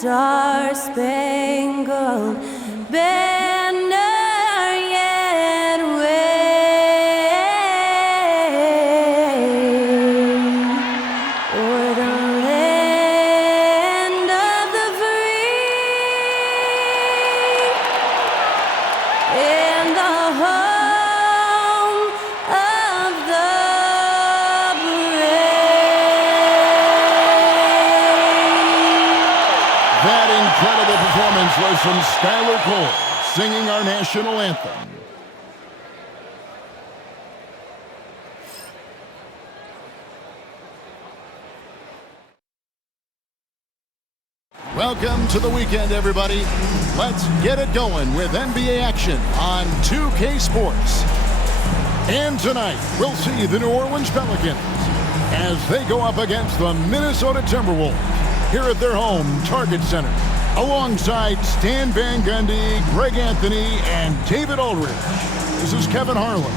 star-spangled banner yet wave o'er the land of the free and the home of the brave. That incredible performance was from Skylar Cole, singing our national anthem. Welcome to the weekend, everybody. Let's get it going with NBA action on 2K Sports. And tonight, we'll see the New Orleans Pelicans as they go up against the Minnesota Timberwolves here at their home Target Center, alongside Stan Van Gundy, Greg Anthony, and David Aldridge. This is Kevin Harlan.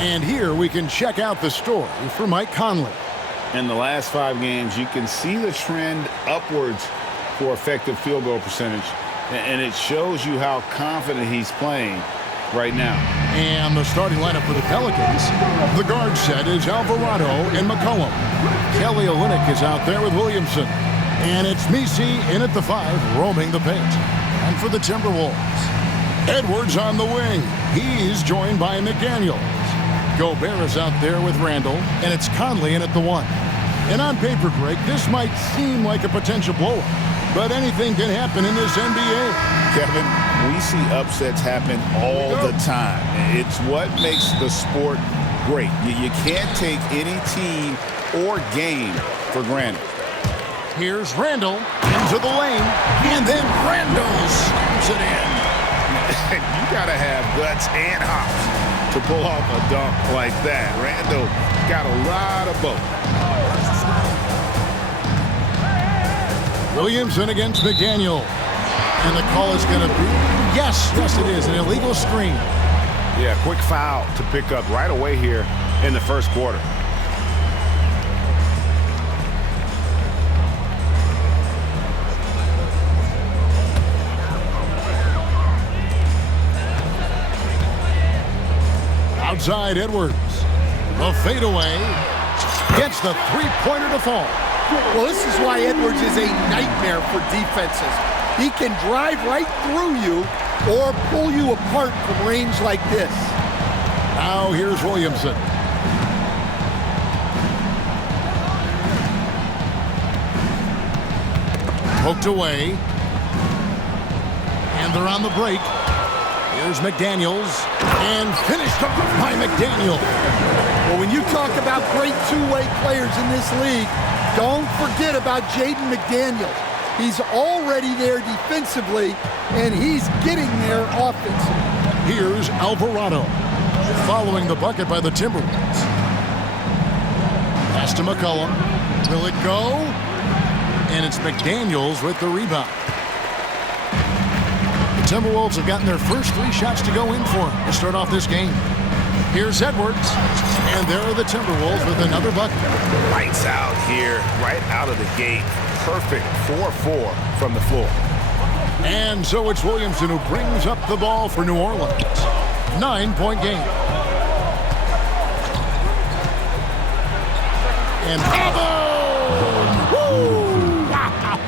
And here we can check out the story for Mike Conley. In the last 5 games, you can see the trend upwards for effective field goal percentage, and it shows you how confident he's playing right now. And the starting lineup for the Pelicans, the guard set is Alvarado and McCollum. Kelly Olynyk is out there with Williamson. And it's Messi in at the 5, roaming the paint. And for the Timberwolves, Edwards on the wing. He's joined by McDaniels. Gobert is out there with Randle, and it's Conley in at the 1. And on paper, Greg, this might seem like a potential blowout, but anything can happen in this NBA. Kevin, we see upsets happen all the time. It's what makes the sport great. You can't take any team or game for granted. Here's Randle into the lane, and then Randle slams it in. You got to have guts and hops to pull off a dunk like that. Randle got a lot of both. Williamson against McDaniel. And the call is going to be, yes, it is, an illegal screen. Yeah, quick foul to pick up right away here in the first quarter. Outside Edwards. The fadeaway gets the three-pointer to fall. Well, this is why Edwards is a nightmare for defenses. He can drive right through you or pull you apart from range like this. Now here's Williamson. Poked away. And they're on the break. Here's McDaniels. And finished off by McDaniel. Well, when you talk about great two-way players in this league, don't forget about Jaden McDaniels. He's already there defensively, and he's getting there offensively. Here's Alvarado, following the bucket by the Timberwolves. Pass to McCollum. Will it go? And it's McDaniels with the rebound. The Timberwolves have gotten their first 3 shots to go in for them to start off this game. Here's Edwards, and there are the Timberwolves with another bucket. Lights out here, right out of the gate. Perfect 4-4 from the floor. And so it's Williamson who brings up the ball for New Orleans. 9-point game. And Woo! Wow.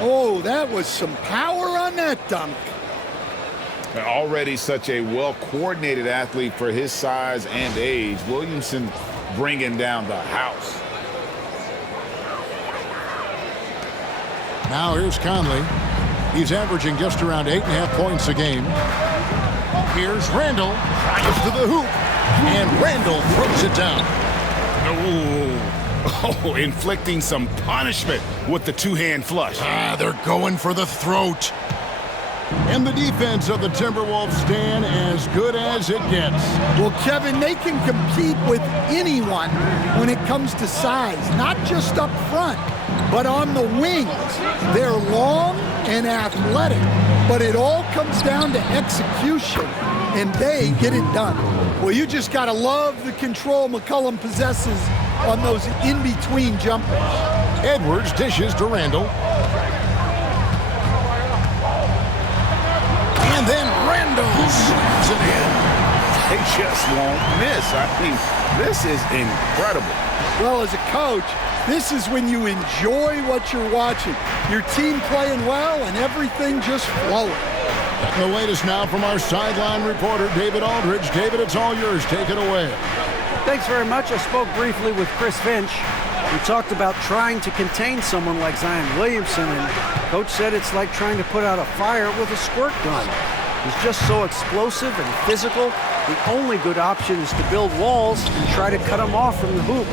Oh, that was some power on that dunk. Already such a well-coordinated athlete for his size and age. Williamson bringing down the house. now here's Conley. He's averaging just around 8.5 points a game. Here's Randle. Drives to the hoop. And Randle throws it down. Oh, inflicting some punishment with the two-hand flush. They're going for the throat. And the defense of the Timberwolves stand as good as it gets. Well, Kevin, they can compete with anyone when it comes to size, not just up front, but on the wings. They're long and athletic, but it all comes down to execution, and they get it done. Well, you just got to love the control McCollum possesses on those in-between jumpers. Edwards dishes to Randle. Slaps it in. They just won't miss. I mean, this is incredible. Well, as a coach, this is when you enjoy what you're watching. Your team playing well and everything just flowing. And the latest now from our sideline reporter, David Aldridge. David, it's all yours. Take it away. Thanks very much. I spoke briefly with Chris Finch. We talked about trying to contain someone like Zion Williamson, and Coach said it's like trying to put out a fire with a squirt gun. He's just so explosive and physical. The only good option is to build walls and try to cut him off from the hoop.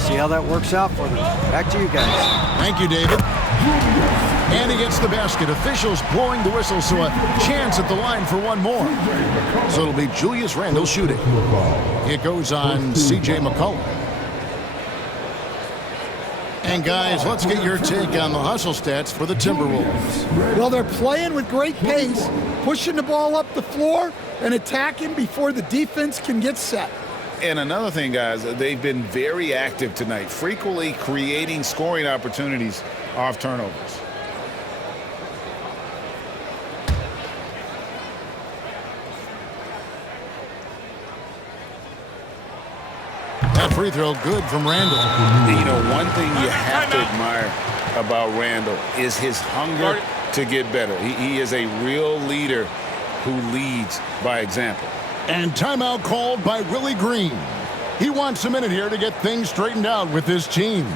See how that works out for them. Back to you guys. Thank you, David. And he gets the basket. Officials blowing the whistle, so a chance at the line for one more. So it'll be Julius Randle shooting. It goes on C.J. McCollum. And guys, let's get your take on the hustle stats for the Timberwolves. Well, they're playing with great pace, pushing the ball up the floor and attacking before the defense can get set. And another thing, guys, they've been very active tonight, frequently creating scoring opportunities off turnovers. That free throw good from Randle. You know, one thing you have to admire about Randle is his hunger to get better. He is a real leader who leads by example. And timeout called by Willie Green. He wants a minute here to get things straightened out with his team.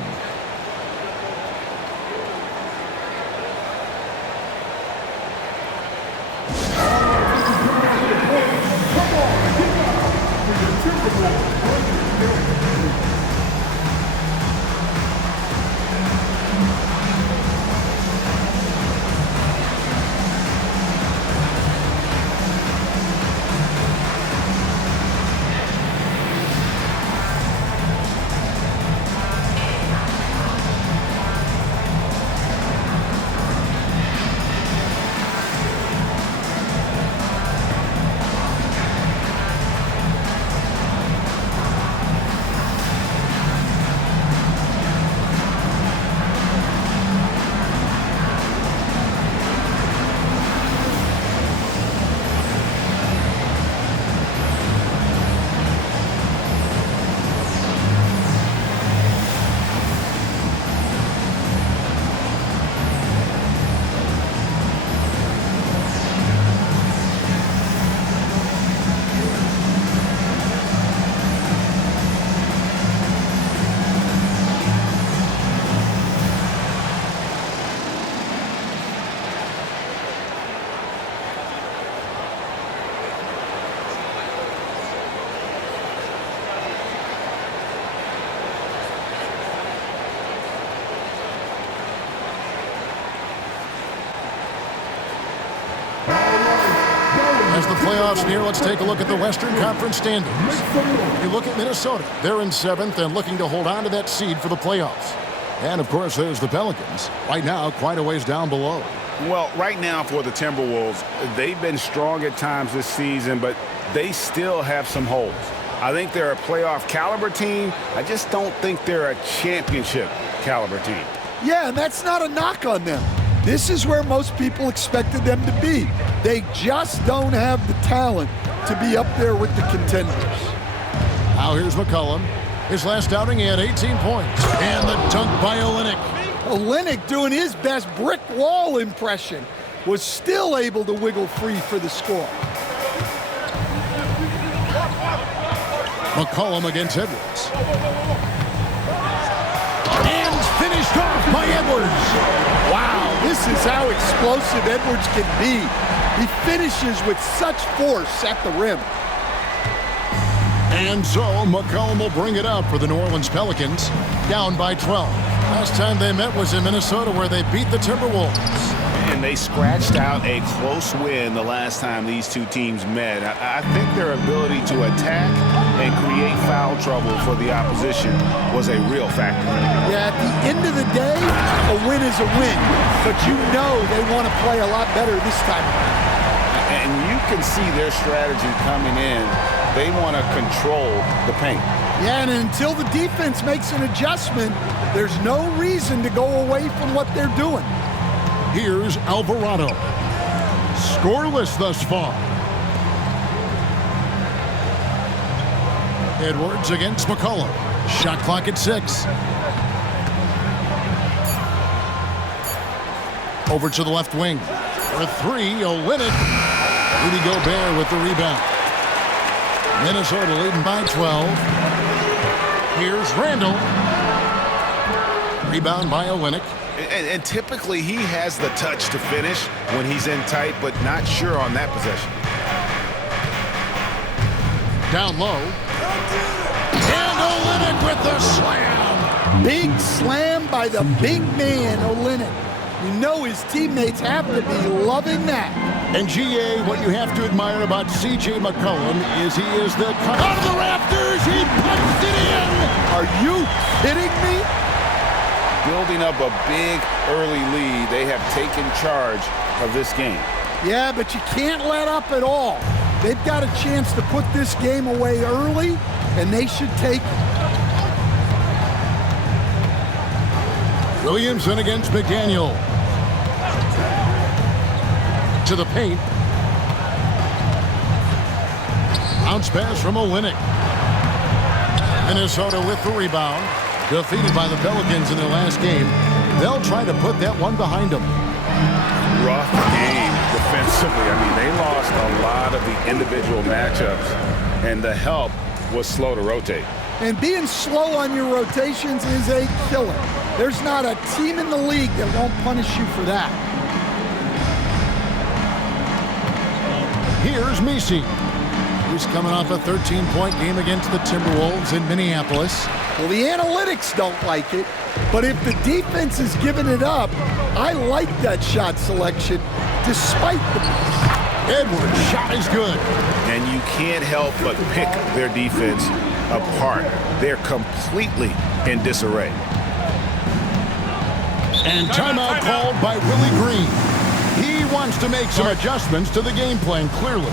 As the playoffs near, let's take a look at the Western Conference standings. You look at Minnesota. They're in 7th and looking to hold on to that seed for the playoffs. And, of course, there's the Pelicans. Right now, quite a ways down below. Well, right now for the Timberwolves, they've been strong at times this season, but they still have some holes. I think they're a playoff caliber team. I just don't think they're a championship caliber team. Yeah, and that's not a knock on them. This is where most people expected them to be. They just don't have the talent to be up there with the contenders. Now here's McCollum. His last outing, he had 18 points. And the dunk by Olynyk. Olynyk, doing his best brick wall impression, was still able to wiggle free for the score. McCollum against Edwards. And finished off by Edwards. Wow, this is how explosive Edwards can be. He finishes with such force at the rim. And so McCollum will bring it up for the New Orleans Pelicans, down by 12. Last time they met was in Minnesota, where they beat the Timberwolves. And they scratched out a close win the last time these two teams met. I think their ability to attack and create foul trouble for the opposition was a real factor. Yeah, at the end of the day, a win is a win. But you know they want to play a lot better this time. And you can see their strategy coming in. They want to control the paint. Yeah, and until the defense makes an adjustment, there's no reason to go away from what they're doing. Here's Alvarado. Scoreless thus far. Edwards against McCollum. Shot clock at 6. Over to the left wing. For 3, Olynyk. Rudy Gobert with the rebound. Minnesota leading by 12. Here's Randle. Rebound by Olynyk. And typically he has the touch to finish when he's in tight, but not sure on that possession. Down low. And Olynyk with the slam. Big slam by the big man, Olynyk. You know his teammates have to be loving that. And GA, what you have to admire about C.J. McCollum is he is the cut out of the rafters. He punched it in. Are you kidding me? Building up a big early lead, they have taken charge of this game. Yeah, but you can't let up at all. They've got a chance to put this game away early, and they should take it. Williamson against McDaniel. To the paint. Bounce pass from Olynyk. Minnesota with the rebound. Defeated by the Pelicans in their last game. They'll try to put that one behind them. Rough game defensively. I mean, they lost a lot of the individual matchups, and the help was slow to rotate. And being slow on your rotations is a killer. There's not a team in the league that won't punish you for that. Here's Messi. He's coming off a 13-point game against the Timberwolves in Minneapolis. Well, the analytics don't like it, but if the defense is giving it up, I like that shot selection despite the miss. Edwards' shot is good. And you can't help but pick their defense apart. They're completely in disarray. And timeout called by Willie Green. He wants to make some adjustments to the game plan, clearly.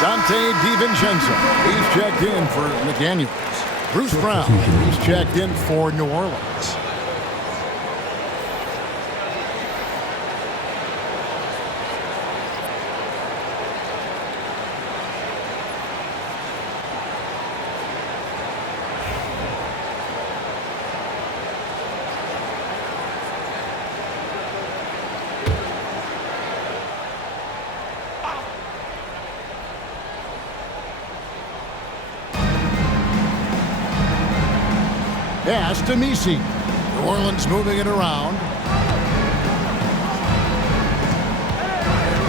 Dante DiVincenzo. He's checked in for McDaniels. Bruce Brown. He's checked in for New Orleans. Pass to Messi. New Orleans moving it around.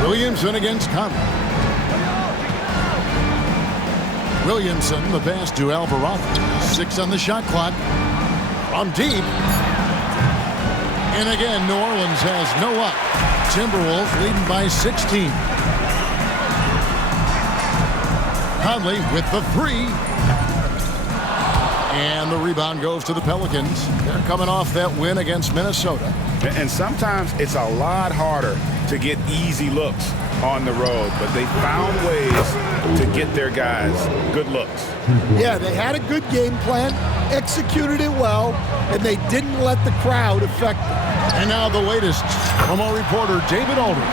Williamson against Conley. Williamson, the pass to Alvarado. 6 on the shot clock. From deep. And again, New Orleans has no up. Timberwolves leading by 16. Conley with the three. And the rebound goes to the Pelicans. They're coming off that win against Minnesota. And sometimes it's a lot harder to get easy looks on the road, but they found ways to get their guys good looks. Yeah, they had a good game plan, executed it well, and they didn't let the crowd affect them. And now the latest from our reporter, David Aldridge.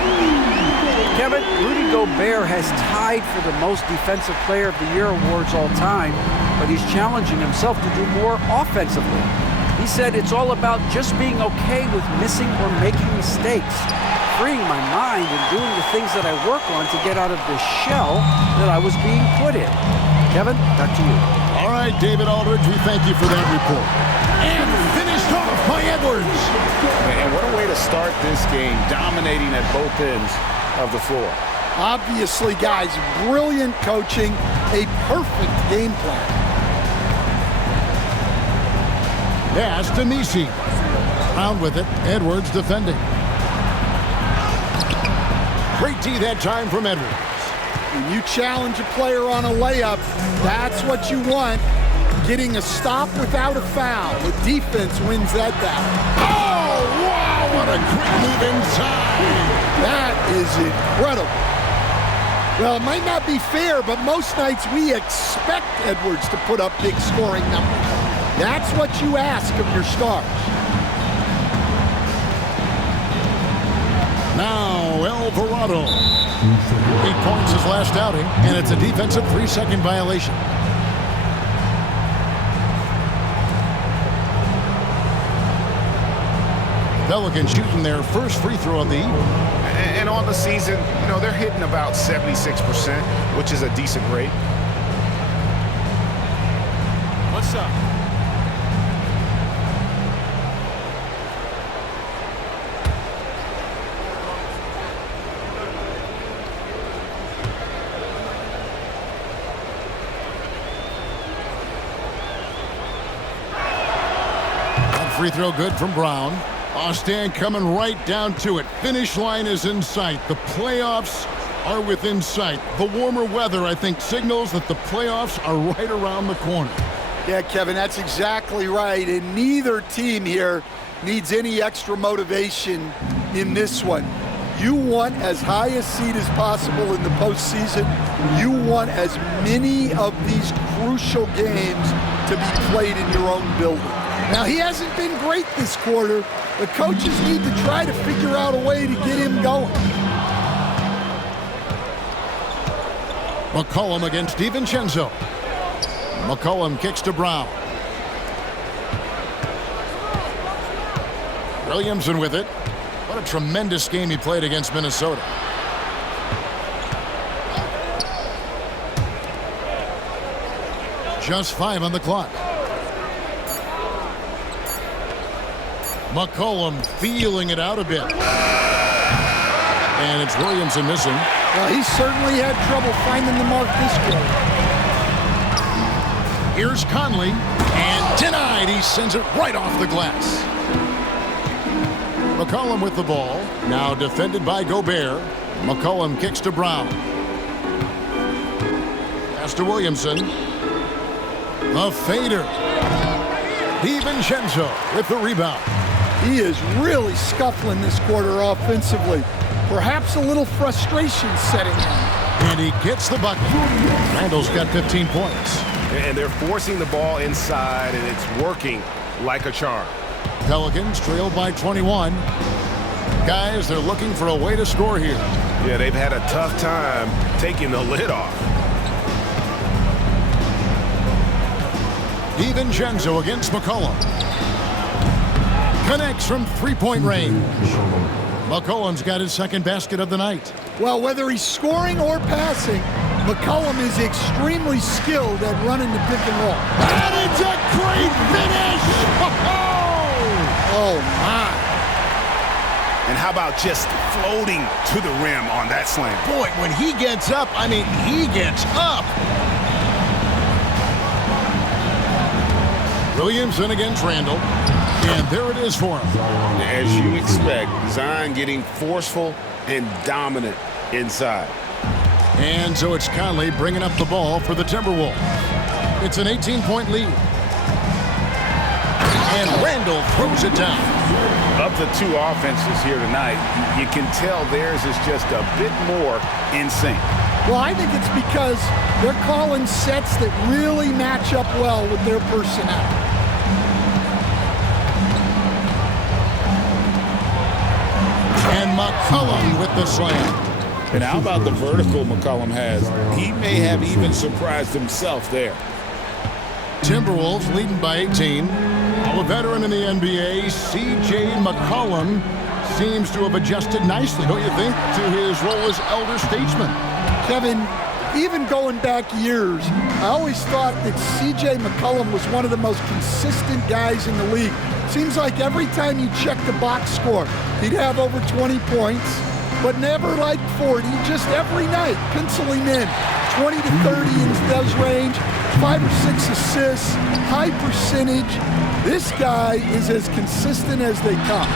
Kevin, Rudy Gobert has tied for the most Defensive Player of the Year awards all time, but he's challenging himself to do more offensively. He said it's all about just being okay with missing or making mistakes, freeing my mind and doing the things that I work on to get out of the shell that I was being put in. Kevin, back to you. All right, David Aldridge, we thank you for that report. And finished off by Edwards. And what a way to start this game, dominating at both ends of the floor. Obviously, guys, brilliant coaching, a perfect game plan. Pass to Messi. Round with it, Edwards defending. Great D that time from Edwards. When you challenge a player on a layup, that's what you want. Getting a stop without a foul. The defense wins that battle. Oh, wow, what a quick move inside. That is incredible. Well, it might not be fair, but most nights we expect Edwards to put up big scoring numbers. That's what you ask of your stars. Now, Alvarado. 8 points his last outing, and it's a defensive 3-second violation. Pelicans shooting their first free throw of the evening. And on the season, you know, they're hitting about 76%, which is a decent rate. What's up? Free throw good from Brown. Stan coming right down to it. Finish line is in sight. The playoffs are within sight. The warmer weather, I think, signals that the playoffs are right around the corner. Yeah, Kevin, that's exactly right. And neither team here needs any extra motivation in this one. You want as high a seed as possible in the postseason. You want as many of these crucial games to be played in your own building. Now, he hasn't been great this quarter. The coaches need to try to figure out a way to get him going. McCollum against DiVincenzo. McCollum kicks to Brown. Williamson with it. What a tremendous game he played against Minnesota. Just 5 on the clock. McCollum feeling it out a bit. And it's Williamson missing. Well, he certainly had trouble finding the mark this quarter. Here's Conley. And denied. He sends it right off the glass. McCollum with the ball. Now defended by Gobert. McCollum kicks to Brown. Pass to Williamson. A fader. DiVincenzo with the rebound. He is really scuffling this quarter offensively. Perhaps a little frustration setting in. And he gets the bucket. Randle's got 15 points. And they're forcing the ball inside, and it's working like a charm. Pelicans trailed by 21. Guys, they're looking for a way to score here. Yeah, they've had a tough time taking the lid off. DiVincenzo against McCollum. Connects from three-point range. McCollum's got his second basket of the night. Well, whether he's scoring or passing, McCollum is extremely skilled at running the pick and roll. And it's a great finish! Oh, my. And how about just floating to the rim on that slam? Boy, when he gets up, I mean, he gets up. Williamson against Randle. And there it is for him. As you expect, Zion getting forceful and dominant inside. And so it's Conley bringing up the ball for the Timberwolves. It's an 18-point lead. And Randle throws it down. Of the two offenses here tonight, you can tell theirs is just a bit more in sync. Well, I think it's because they're calling sets that really match up well with their personnel. And McCollum with the slam. And how about the vertical McCollum has? He may have even surprised himself there. Timberwolves leading by 18. A veteran in the NBA, C.J. McCollum, seems to have adjusted nicely, don't you think, to his role as elder statesman. Kevin, even going back years, I always thought that C.J. McCollum was one of the most consistent guys in the league. Seems like every time you check the box score, he'd have over 20 points, but never like 40, just every night, pencil him in. 20 to 30 in his range, 5 or 6 assists, high percentage. This guy is as consistent as they come.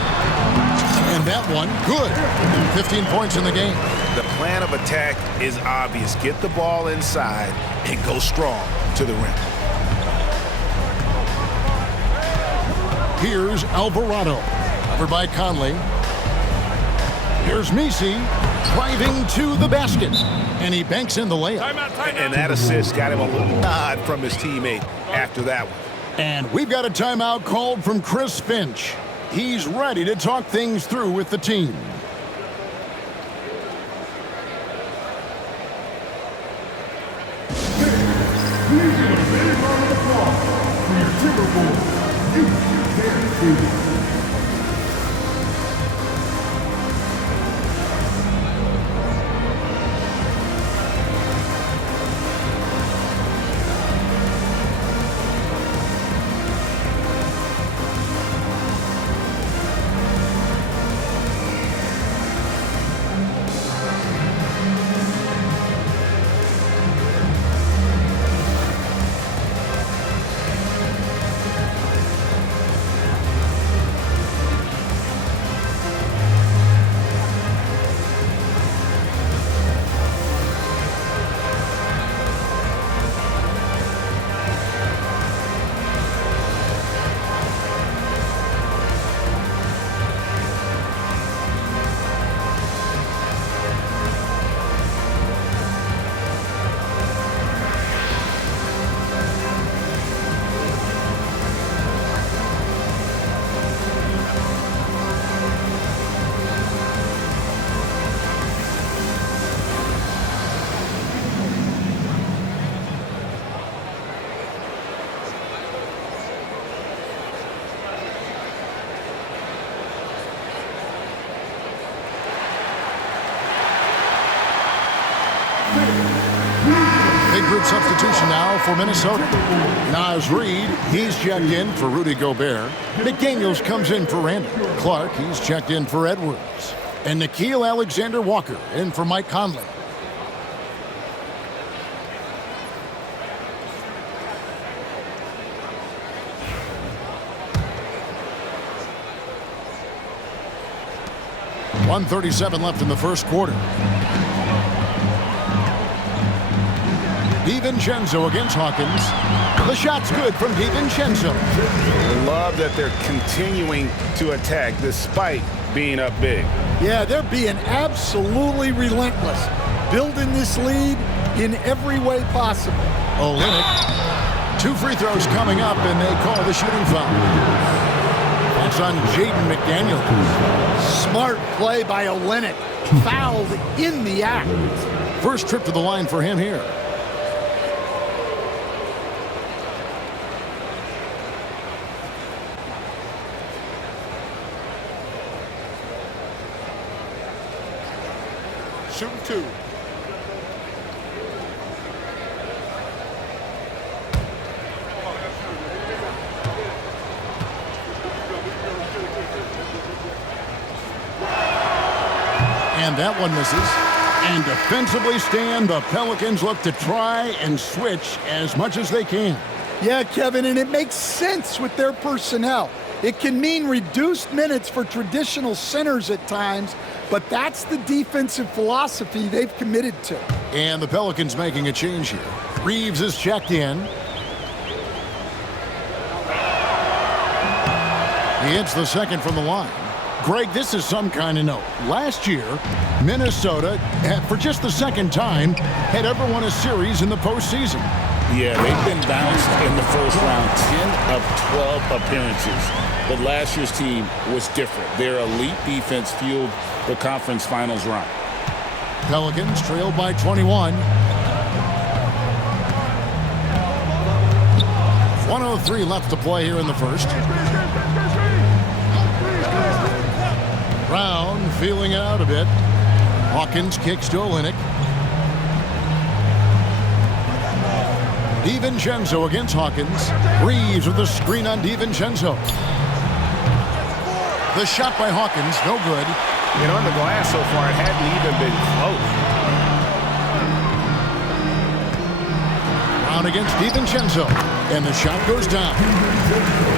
And that one, good. 15 points in the game. The plan of attack is obvious. Get the ball inside and go strong to the rim. Here's Alvarado, covered by Conley. Here's Messi, driving to the basket, and he banks in the layup. And that assist got him a little nod from his teammate after that one. And we've got a timeout called from Chris Finch. He's ready to talk things through with the team. Big group substitution now for Minnesota. Naz Reid, he's checked in for Rudy Gobert. McDaniels comes in for Randle. Clark, he's checked in for Edwards. And Nickeil Alexander-Walker in for Mike Conley. .137 left in the first quarter. DiVincenzo against Hawkins. The shot's good from DiVincenzo. I love that they're continuing to attack despite being up big. Yeah, they're being absolutely relentless, building this lead in every way possible. Olynyk. 2 free throws coming up, and they call the shooting foul. That's on Jaden McDaniels. Smart play by Olynyk. Fouled in the act. First trip to the line for him here. Shooting 2. And that one misses. And defensively stand, the Pelicans look to try and switch as much as they can. Yeah, Kevin, and it makes sense with their personnel. It can mean reduced minutes for traditional centers at times, but that's the defensive philosophy they've committed to. And the Pelicans making a change here. Reeves is checked in. He hits the second from the line. Greg, this is some kind of note. Last year, Minnesota, for just the second time, had ever won a series in the postseason. Yeah, they've been bounced in the first round 10 of 12 appearances. But last year's team was different. Their elite defense fueled the conference finals run. Pelicans trailed by 21. 1:03 left to play here in the first. Brown feeling it out a bit. Hawkins kicks to Olynyk. DiVincenzo against Hawkins. Reeves with the screen on DiVincenzo. The shot by Hawkins, no good. And on the glass so far, it hadn't even been close. Brown against DiVincenzo. And the shot goes down.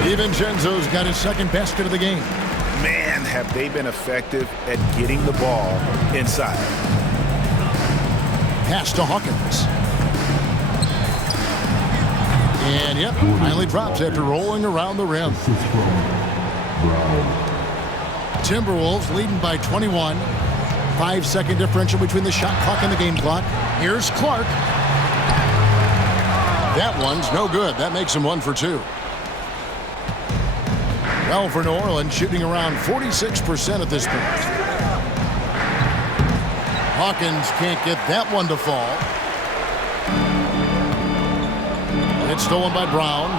DiVincenzo's got his second basket of the game. Man, have they been effective at getting the ball inside. Pass to Hawkins. And yep, finally drops after rolling around the rim. Timberwolves leading by 21. 5-second differential between the shot clock and the game clock. Here's Clark. That one's no good. That makes him 1 for 2. Well, for New Orleans, shooting around 46% at this point. Hawkins can't get that one to fall. It's stolen by Brown.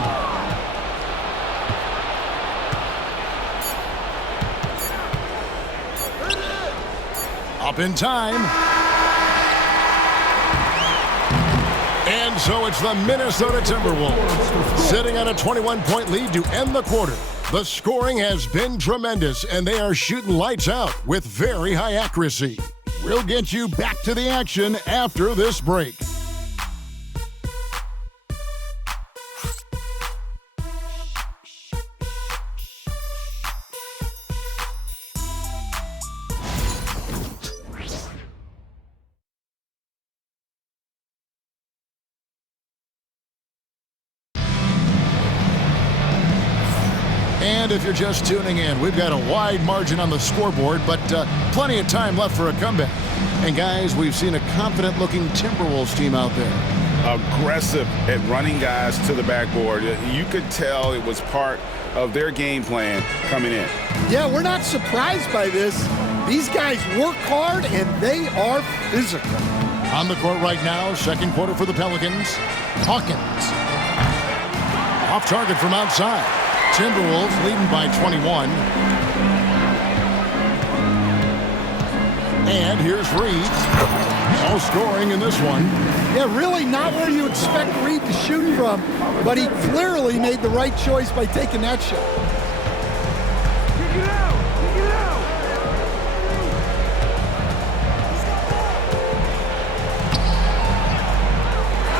Up in time. And so it's the Minnesota Timberwolves sitting on a 21-point lead to end the quarter. The scoring has been tremendous, and they are shooting lights out with very high accuracy. We'll get you back to the action after this break. And if you're just tuning in, we've got a wide margin on the scoreboard, but plenty of time left for a comeback. And guys, we've seen a confident-looking Timberwolves team out there. Aggressive at running guys to the backboard. You could tell it was part of their game plan coming in. Yeah, we're not surprised by this. These guys work hard, and they are physical. On the court right now, second quarter for the Pelicans. Hawkins. Off target from outside. Timberwolves leading by 21. And here's Reed. No scoring in this one. Yeah, really not where you expect Reed to shoot from, but he clearly made the right choice by taking that shot.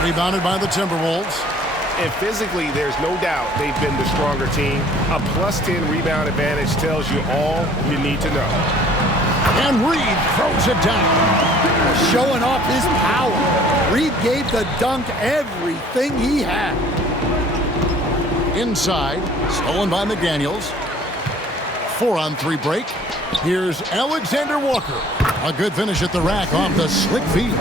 Rebounded by the Timberwolves. And physically, there's no doubt they've been the stronger team. A +10 rebound advantage tells you all you need to know. And Reed throws it down. Showing off his power. Reed gave the dunk everything he had. Inside, stolen by McDaniels. 4-on-3 break. Here's Alexander Walker. A good finish at the rack off the slick feet.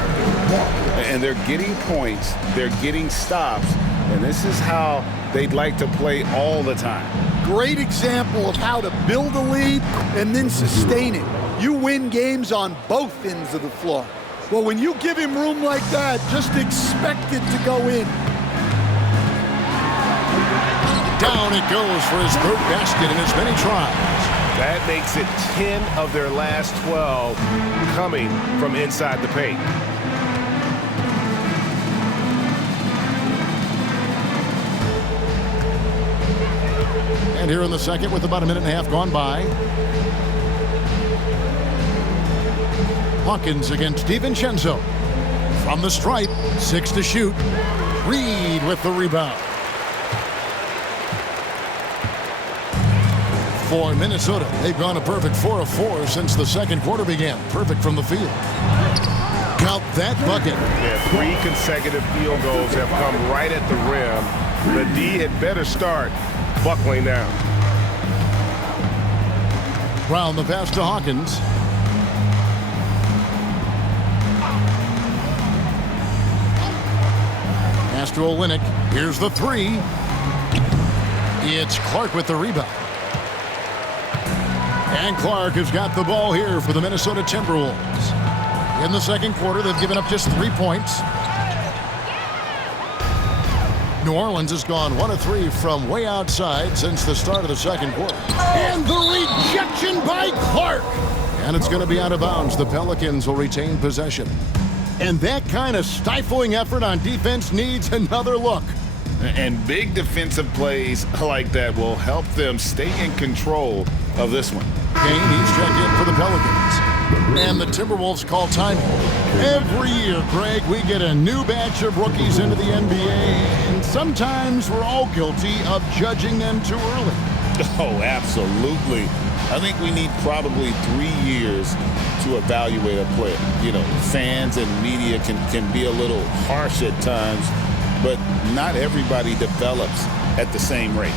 And they're getting points. They're getting stops. And this is how they'd like to play all the time. Great example of how to build a lead and then sustain it. You win games on both ends of the floor. Well, when you give him room like that, just expect it to go in. Down it goes for his third basket in as many tries. That makes it 10 of their last 12 coming from inside the paint. And here in the second with about a minute and a half gone by. Hawkins against DiVincenzo. From the stripe, 6 to shoot. Reed with the rebound. For Minnesota, they've gone a perfect 4 of 4 since the second quarter began. Perfect from the field. Count that bucket. Yeah, 3 consecutive field goals have come right at the rim. The D had better start buckling down. Brown the pass to Hawkins. Pass to Olynyk. Here's the 3. It's Clark with the rebound. And Clark has got the ball here for the Minnesota Timberwolves. In the second quarter, they've given up just 3 points. New Orleans has gone 1 of 3 from way outside since the start of the second quarter. And the rejection by Clark. And it's going to be out of bounds. The Pelicans will retain possession. And that kind of stifling effort on defense needs another look. And big defensive plays like that will help them stay in control of this one. Kane, he's checked in for the Pelicans. And the Timberwolves call time. Every year, Greg, we get a new batch of rookies into the NBA, and sometimes we're all guilty of judging them too early. Oh, absolutely. I think we need probably 3 years to evaluate a player. You know, fans and media can be a little harsh at times, but not everybody develops at the same rate.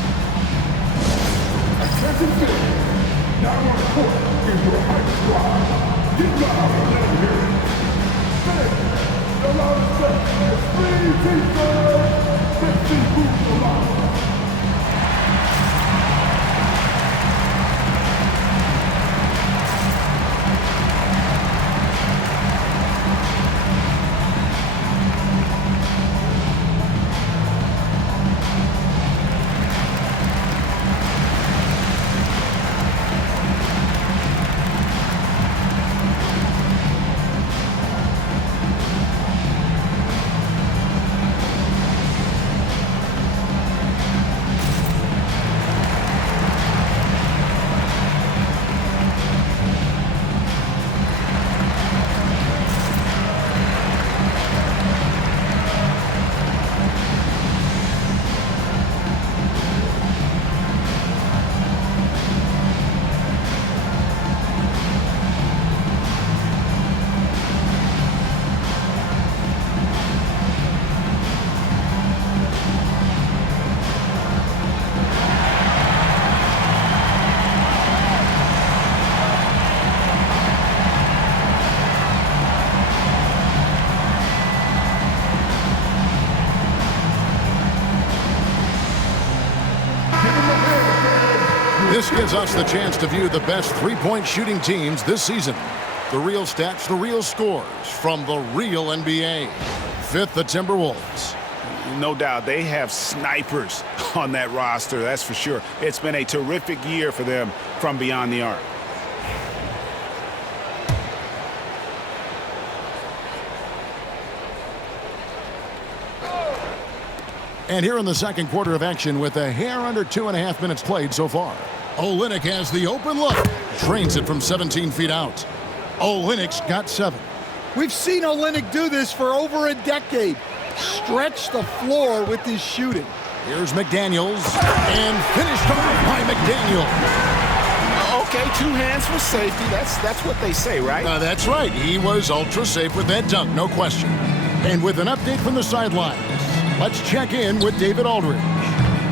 This gives us the chance to view the best three-point shooting teams this season. The real stats, the real scores from the real NBA. Fifth, the Timberwolves. No doubt they have snipers on that roster, that's for sure. It's been a terrific year for them from beyond the arc. And here in the second quarter of action with a hair under 2.5 minutes played so far. Olynyk has the open look. Drains it from 17 feet out. Olynyk's got 7. We've seen Olynyk do this for over a decade. Stretch the floor with his shooting. Here's McDaniels. And finished off by McDaniels. Okay, 2 hands for safety. That's what they say, right? That's right. He was ultra safe with that dunk, no question. And with an update from the sidelines, let's check in with David Aldridge.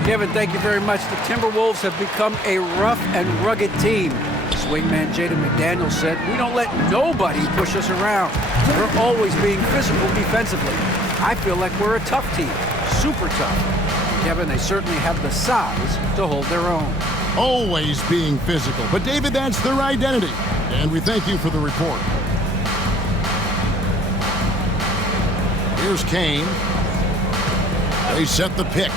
Kevin, thank you very much. The Timberwolves have become a rough and rugged team. Swingman Jaden McDaniels said, "We don't let nobody push us around. We're always being physical defensively. I feel like we're a tough team, super tough." Kevin, they certainly have the size to hold their own. Always being physical. But, David, that's their identity. And we thank you for the report. Here's Kane. They set the pick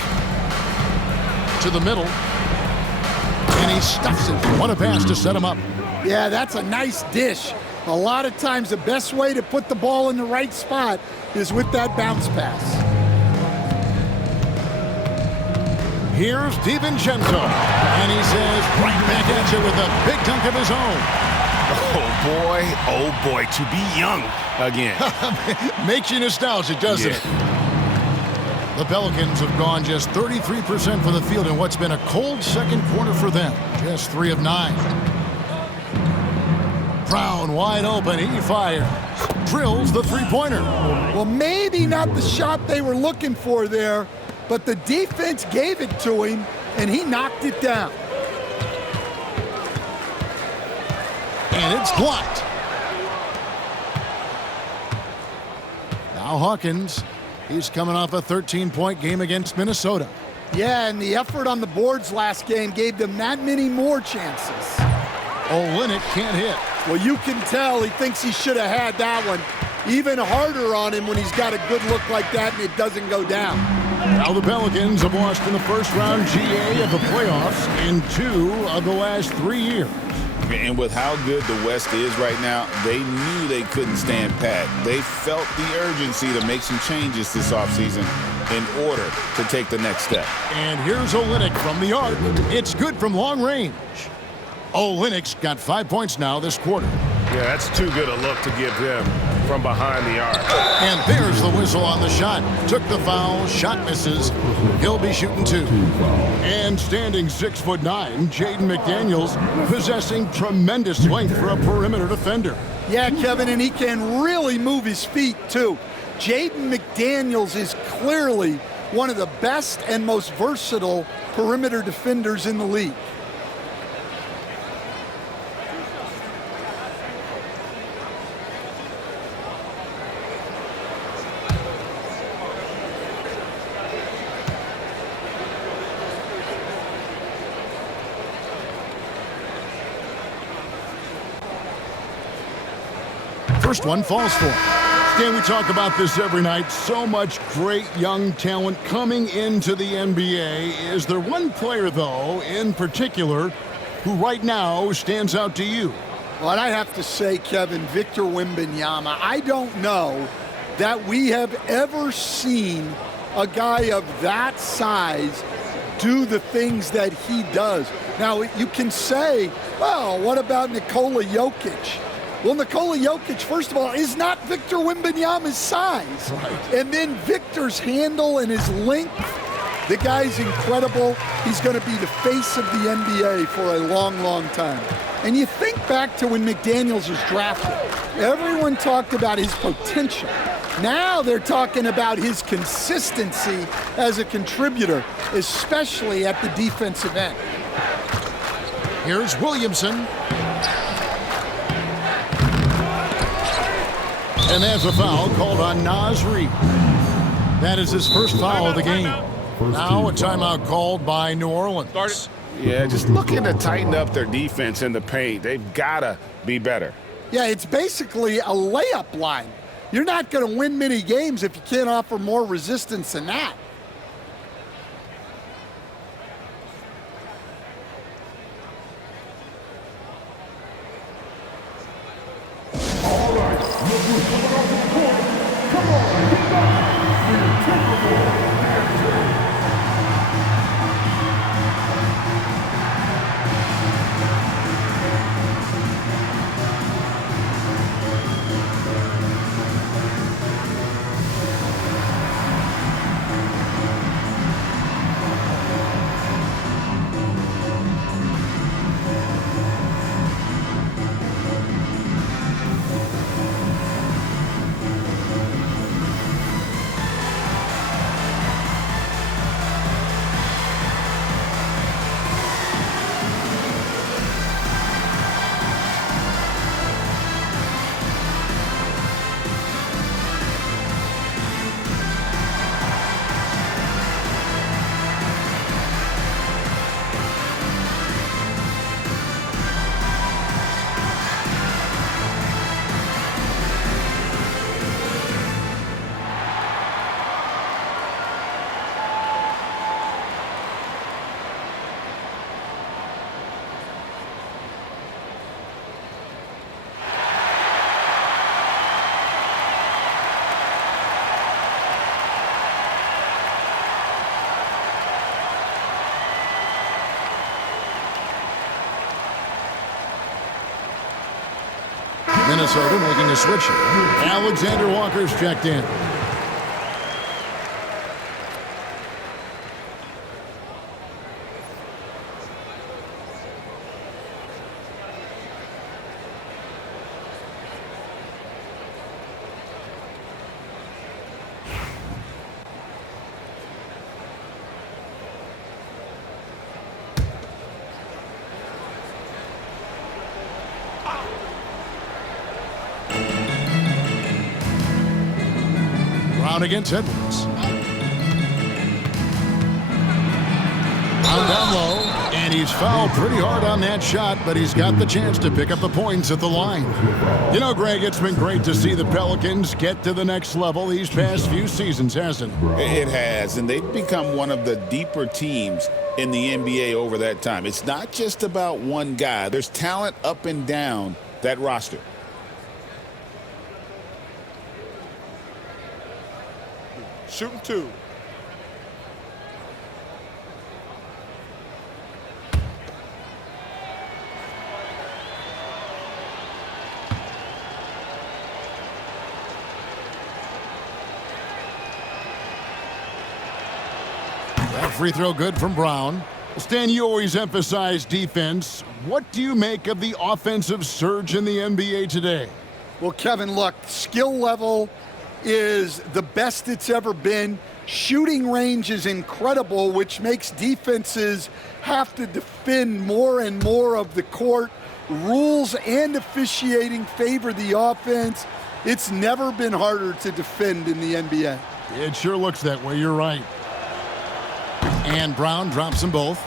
to the middle. And he stuffs it. What a pass to set him up. Yeah, that's a nice dish. A lot of times the best way to put the ball in the right spot is with that bounce pass. Here's DiVincenzo. And he says right back at you with a big dunk of his own. Oh boy, to be young again. Makes you nostalgic, doesn't it? The Pelicans have gone just 33% from the field in what's been a cold second quarter for them. Just 3 of 9. Brown wide open. He fires. Drills the three-pointer. Well, maybe not the shot they were looking for there, but the defense gave it to him, and he knocked it down. And it's blocked. Now Hawkins. He's coming off a 13-point game against Minnesota. Yeah, and the effort on the boards last game gave them that many more chances. Olynyk can't hit. Well, you can tell he thinks he should have had that one. Even harder on him when he's got a good look like that and it doesn't go down. Now the Pelicans have lost in the first round GA of the playoffs in 2 of the last 3 years. And with how good the West is right now, they knew they couldn't stand pat. They felt the urgency to make some changes this offseason in order to take the next step. And here's Olynyk from the arc. It's good from long range. Olynyk's got 5 points now this quarter. Yeah, that's too good a look to give him from behind the arc. And there's the whistle on the shot. Took the foul, shot misses. He'll be shooting 2. And standing 6'9", Jaden McDaniels, possessing tremendous length for a perimeter defender. Yeah, Kevin, and he can really move his feet, too. Jaden McDaniels is clearly one of the best and most versatile perimeter defenders in the league. First one falls for him. Stan, we talk about this every night. So much great young talent coming into the NBA. Is there one player, though, in particular, who right now stands out to you? Well, I have to say, Kevin, Victor Wembanyama. I don't know that we have ever seen a guy of that size do the things that he does. Now, you can say, well, what about Nikola Jokic? Well, Nikola Jokic, first of all, is not Victor Wembanyama's size. Right. And then Victor's handle and his length, the guy's incredible. He's going to be the face of the NBA for a long, long time. And you think back to when McDaniels was drafted. Everyone talked about his potential. Now they're talking about his consistency as a contributor, especially at the defensive end. Here's Williamson. And there's a foul called on Naz Reid. That is his first foul of the game. Now a timeout called by New Orleans. Yeah, just looking to tighten up their defense in the paint. They've got to be better. Yeah, it's basically a layup line. You're not going to win many games if you can't offer more resistance than that. Minnesota making a switch. Alexander Walker's checked in. Brown against Edwards. Down low, and he's fouled pretty hard on that shot, but he's got the chance to pick up the points at the line. You know, Greg, it's been great to see the Pelicans get to the next level these past few seasons, hasn't it? It has, and they've become one of the deeper teams in the NBA over that time. It's not just about one guy. There's talent up and down that roster. Shooting two. That free throw good from Brown. Stan, you always emphasize defense. What do you make of the offensive surge in the NBA today? Well, Kevin, look, skill level is the best it's ever been. Shooting range is incredible, which makes defenses have to defend more and more of the court. Rules and officiating favor the offense. It's never been harder to defend in the NBA. It sure looks that way. You're right. And Brown drops them both.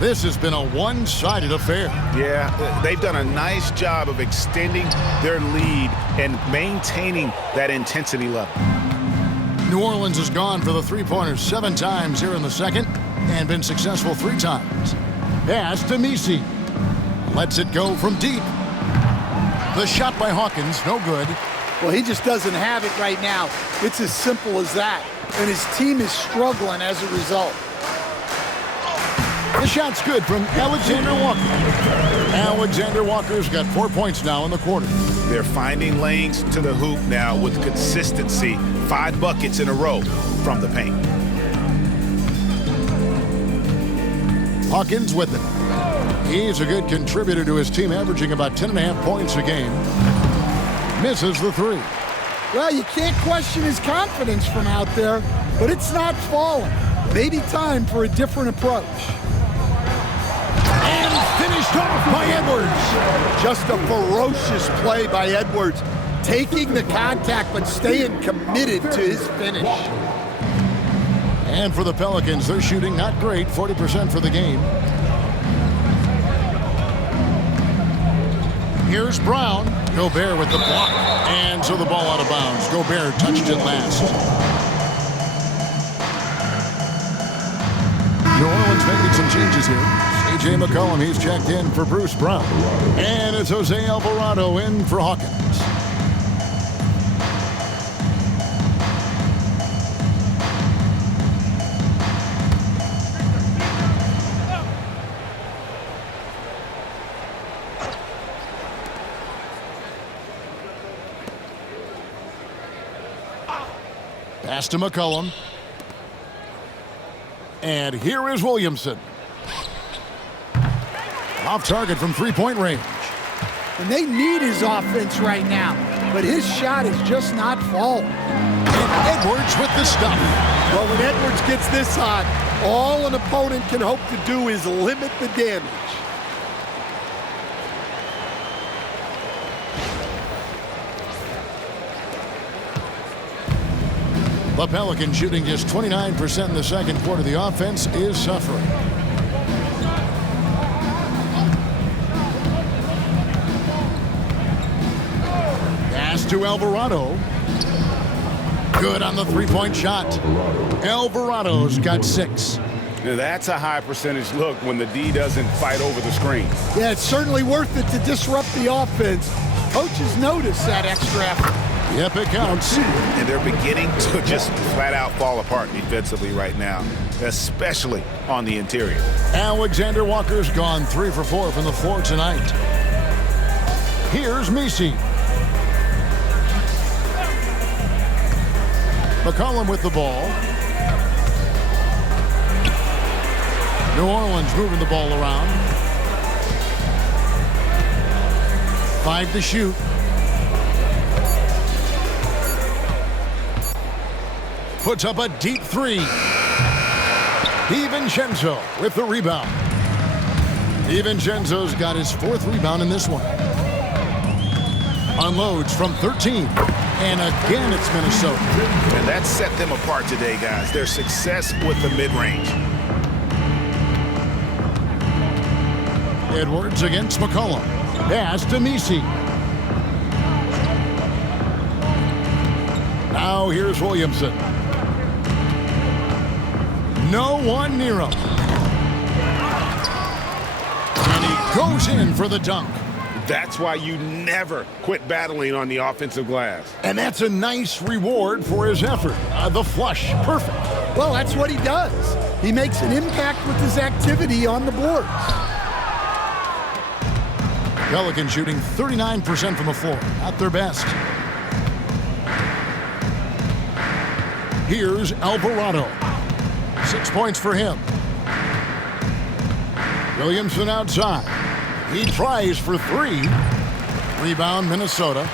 This has been a one-sided affair. Yeah, they've done a nice job of extending their lead and maintaining that intensity level. New Orleans has gone for the three-pointers 7 times here in the second and been successful 3 times. Pass to Messi. Lets it go from deep. The shot by Hawkins, no good. Well, he just doesn't have it right now. It's as simple as that. And his team is struggling as a result. The shot's good from Alexander Walker. Alexander Walker's got 4 points now in the quarter. They're finding lanes to the hoop now with consistency. 5 buckets in a row from the paint. Hawkins with it. He's a good contributor to his team, averaging about 10.5 points a game. Misses the 3. Well, you can't question his confidence from out there, but it's not falling. Maybe time for a different approach. And finished off by Edwards. Just a ferocious play by Edwards, taking the contact but staying committed to his finish. And for the Pelicans, they're shooting not great, 40% for the game. Here's Brown. Gobert with the block. And so the ball out of bounds. Gobert touched it last. New Orleans making some changes here. C.J. McCollum, he's checked in for Bruce Brown. And it's Jose Alvarado in for Hawkins. Pass to McCollum. And here is Williamson. Off target from three-point range. And they need his offense right now, but his shot is just not falling. And Edwards with the stuff. Well, when Edwards gets this hot, all an opponent can hope to do is limit the damage. The Pelicans shooting just 29% in the second quarter. The offense is suffering. Pass to Alvarado. Good on the three-point shot. Alvarado's got 6. Now that's a high percentage look when the D doesn't fight over the screen. Yeah, it's certainly worth it to disrupt the offense. Coaches notice that extra effort. Yep, it counts. And they're beginning to just flat out fall apart defensively right now, especially on the interior. Alexander Walker's gone 3 for 4 from the floor tonight. Here's Messi. McCollum with the ball. New Orleans moving the ball around. 5 to shoot. Puts up a deep 3. DiVincenzo with the rebound. DiVincenzo's got his 4th rebound in this one. Unloads from 13. And again, it's Minnesota. And that set them apart today, guys. Their success with the mid-range. Edwards against McCollum. Pass to Messi. Now here's Williamson. No one near him. And he goes in for the dunk. That's why you never quit battling on the offensive glass. And that's a nice reward for his effort. The flush, perfect. Well, that's what he does. He makes an impact with his activity on the boards. Pelicans shooting 39% from the floor, at their best. Here's Alvarado. 6 points for him. Williamson outside. He tries for 3. Rebound, Minnesota.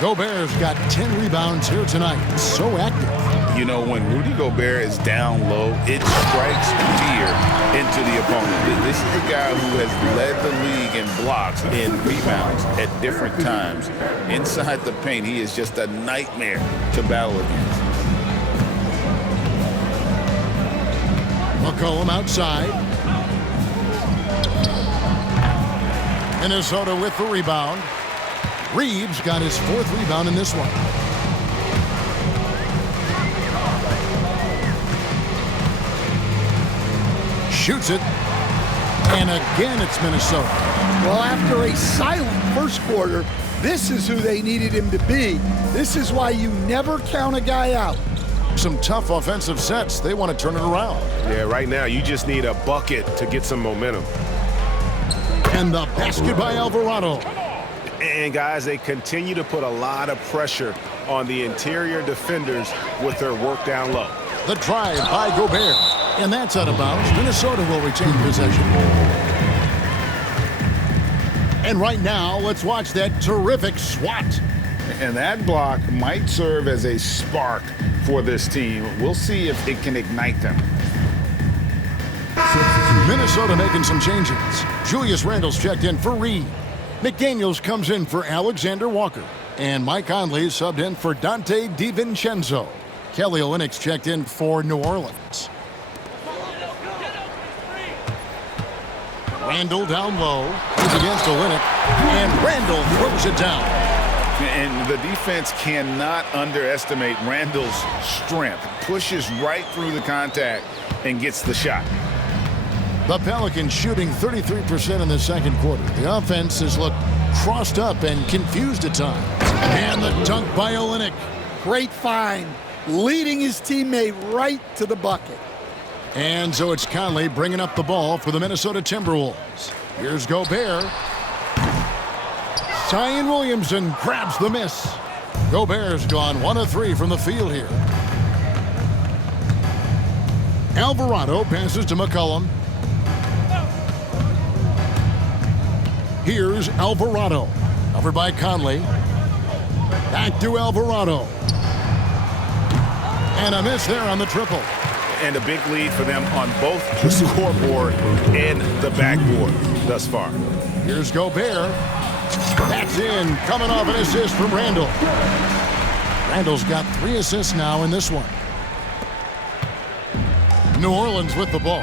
Gobert's got 10 rebounds here tonight. So active. You know, when Rudy Gobert is down low, it strikes fear into the opponent. This is a guy who has led the league in blocks and rebounds at different times. Inside the paint, he is just a nightmare to battle against. McCollum outside. Minnesota with the rebound. Reeves got his 4th rebound in this one. Shoots it. And again, it's Minnesota. Well, after a silent first quarter, this is who they needed him to be. This is why you never count a guy out. Some tough offensive sets. They want to turn it around. Yeah, right now you just need a bucket to get some momentum. And the basket by Alvarado. And guys, they continue to put a lot of pressure on the interior defenders with their work down low. The drive by Gobert. And that's out of bounds. Minnesota will retain possession. And right now, let's watch that terrific swat. And that block might serve as a spark for this team. We'll see if it can ignite them. Minnesota making some changes. Julius Randle's checked in for Reed. McDaniels comes in for Alexander Walker. And Mike Conley subbed in for Dante DiVincenzo. Kelly Olynyk's checked in for New Orleans. Randle down low. He's against Olynyk. And Randle throws it down. And the defense cannot underestimate Randle's strength. Pushes right through the contact and gets the shot. The Pelicans shooting 33% in the second quarter. The offense has looked crossed up and confused at times. And the dunk by Olynyk. Great find, leading his teammate right to the bucket. And so it's Conley bringing up the ball for the Minnesota Timberwolves. Here's Gobert. Zion Williamson grabs the miss. Gobert's gone 1 of 3 from the field here. Alvarado passes to McCollum. Here's Alvarado. Covered by Conley. Back to Alvarado. And a miss there on the triple. And a big lead for them on both the scoreboard and the backboard thus far. Here's Gobert. That's in, coming off an assist from Randle. Randle's got 3 assists now in this one. New Orleans with the ball.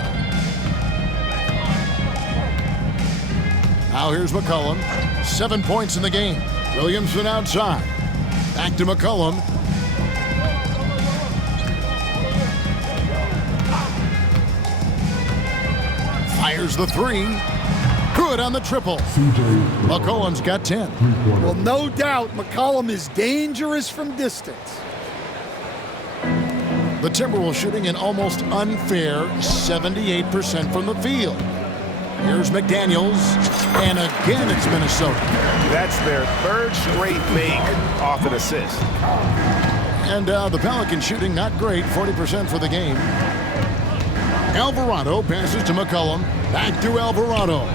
Now here's McCollum. 7 points in the game. Williamson outside. Back to McCollum. Fires the 3. Good on the triple. McCollum's got 10. Well, no doubt McCollum is dangerous from distance. The Timberwolves shooting an almost unfair 78% from the field. Here's McDaniels, and again it's Minnesota. That's their 3rd straight make off an assist. And the Pelicans shooting not great, 40% for the game. Alvarado passes to McCollum. Back to Alvarado.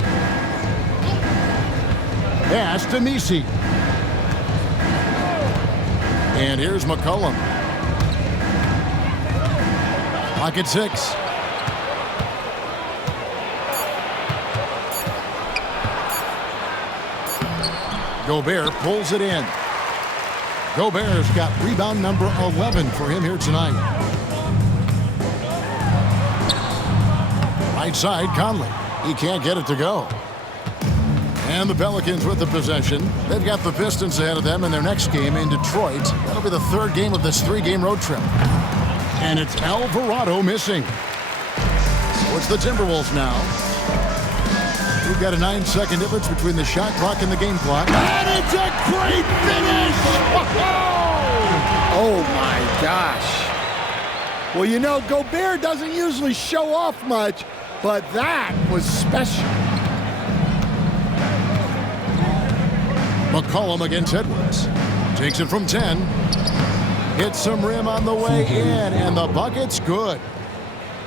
Pass to Messi. And here's McCollum. Pocket 6. Gobert pulls it in. Gobert's got rebound number 11 for him here tonight. Right side, Conley. He can't get it to go. And the Pelicans with the possession. They've got the Pistons ahead of them in their next game in Detroit. That'll be the third game of this 3-game road trip. And it's Alvarado missing. So it's the Timberwolves now. We've got a 9-second difference between the shot clock and the game clock. And it's a great finish! Oh, my gosh. Well, you know, Gobert doesn't usually show off much, but that was special. McCollum against Edwards. Takes it from 10. Hits some rim on the way in, and the bucket's good.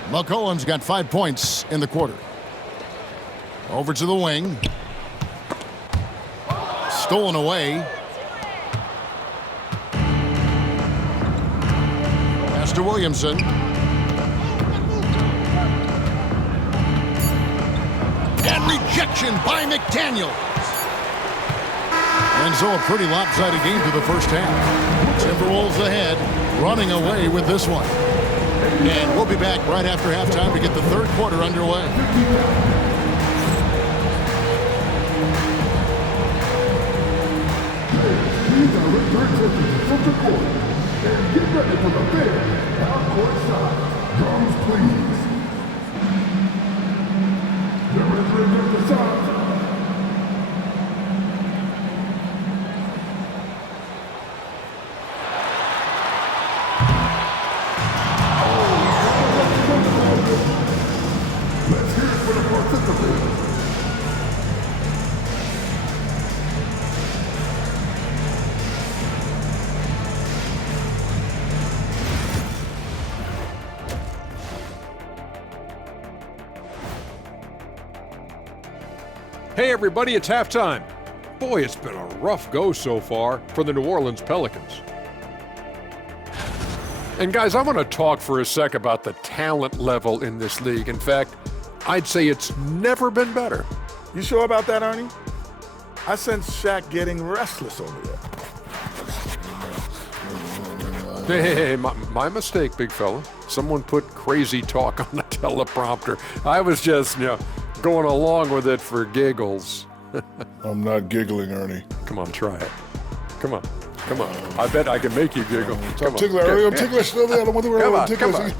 McCollum's got 5 points in the quarter. Over to the wing. Stolen away. Pass to Williamson. And rejection by McDaniels. And so a pretty lopsided game through the first half. Timberwolves ahead, running away with this one. And we'll be back right after halftime to get the third quarter underway. These are return tickets from the court. And get ready for the big half-court shot. Drums, please. The referee of the shot. Let's hear it for the participants. Hey everybody, it's halftime. Boy, it's been a rough go so far for the New Orleans Pelicans. And guys, I want to talk for a sec about the talent level in this league. In fact, I'd say it's never been better. You sure about that, Ernie? I sense Shaq getting restless over there. Hey, my mistake, big fella. Someone put crazy talk on the teleprompter. I was just, going along with it for giggles. I'm not giggling, Ernie. Come on, try it. Come on. I bet I can make you giggle. I'm ticklish, Ernie. I'm ticklish. I don't want to Come on.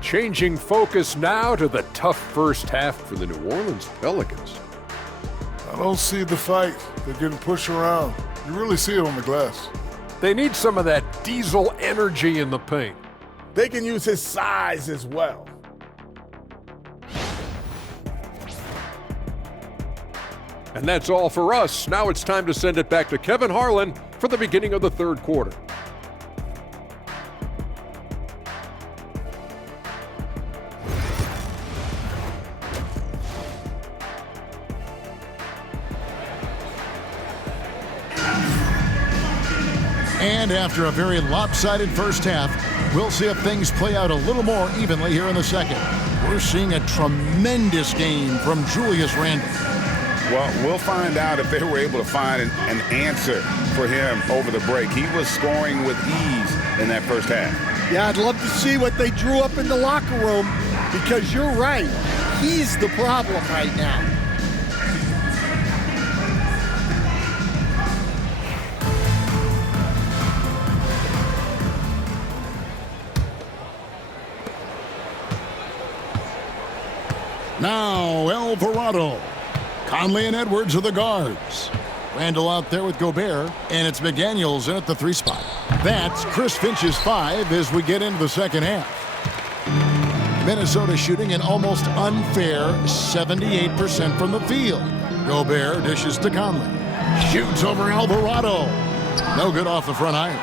Changing focus now to the tough first half for the New Orleans Pelicans. I don't see the fight. They're getting pushed around. You really see it on the glass. They need some of that diesel energy in the paint. They can use his size as well. And that's all for us. Now it's time to send it back to Kevin Harlan for the beginning of the third quarter. And after a very lopsided first half, we'll see if things play out a little more evenly here in the second. We're seeing a tremendous game from Julius Randle. Well, we'll find out if they were able to find an answer for him over the break. He was scoring with ease in that first half. Yeah, I'd love to see what they drew up in the locker room, because you're right. He's the problem right now. Now, Alvarado. Conley and Edwards are the guards. Randle out there with Gobert, and it's McDaniels in at the 3 spot. That's Chris Finch's 5 as we get into the second half. Minnesota shooting an almost unfair 78% from the field. Gobert dishes to Conley. Shoots over Alvarado. No good off the front iron.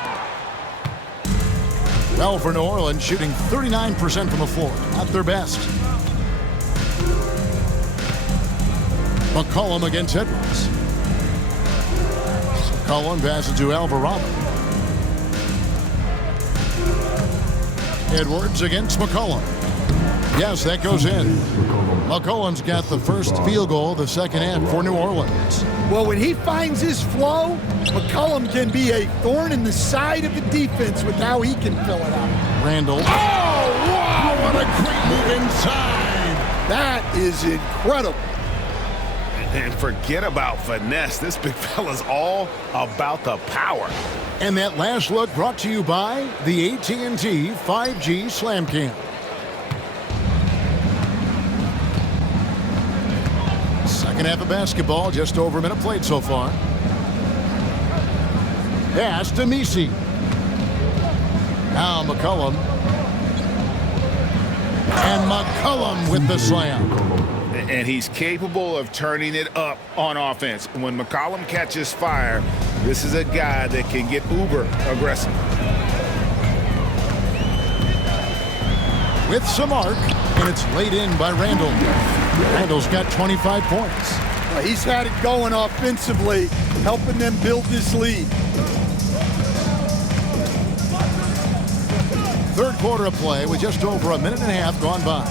Well, for New Orleans, shooting 39% from the floor. Not their best. McCollum against Edwards. McCollum passes to Alvarado. Edwards against McCollum. Yes, that goes in. McCollum's got the first field goal of the second half for New Orleans. Well, when he finds his flow, McCollum can be a thorn in the side of the defense with how he can fill it out. Randle. Oh, wow, what a great move inside. That is incredible. And forget about finesse. This big fella's all about the power. And that last look brought to you by the AT&T 5G Slam Cam. Second half of basketball, just over a minute played so far. Pass to Messi. Now McCollum. And McCollum with the slam. And he's capable of turning it up on offense. When McCollum catches fire, this is a guy that can get uber aggressive. With some arc, and it's laid in by Randle. Randle's got 25 points. Well, he's had it going offensively, helping them build this lead. Third quarter of play with just over a minute and a half gone by.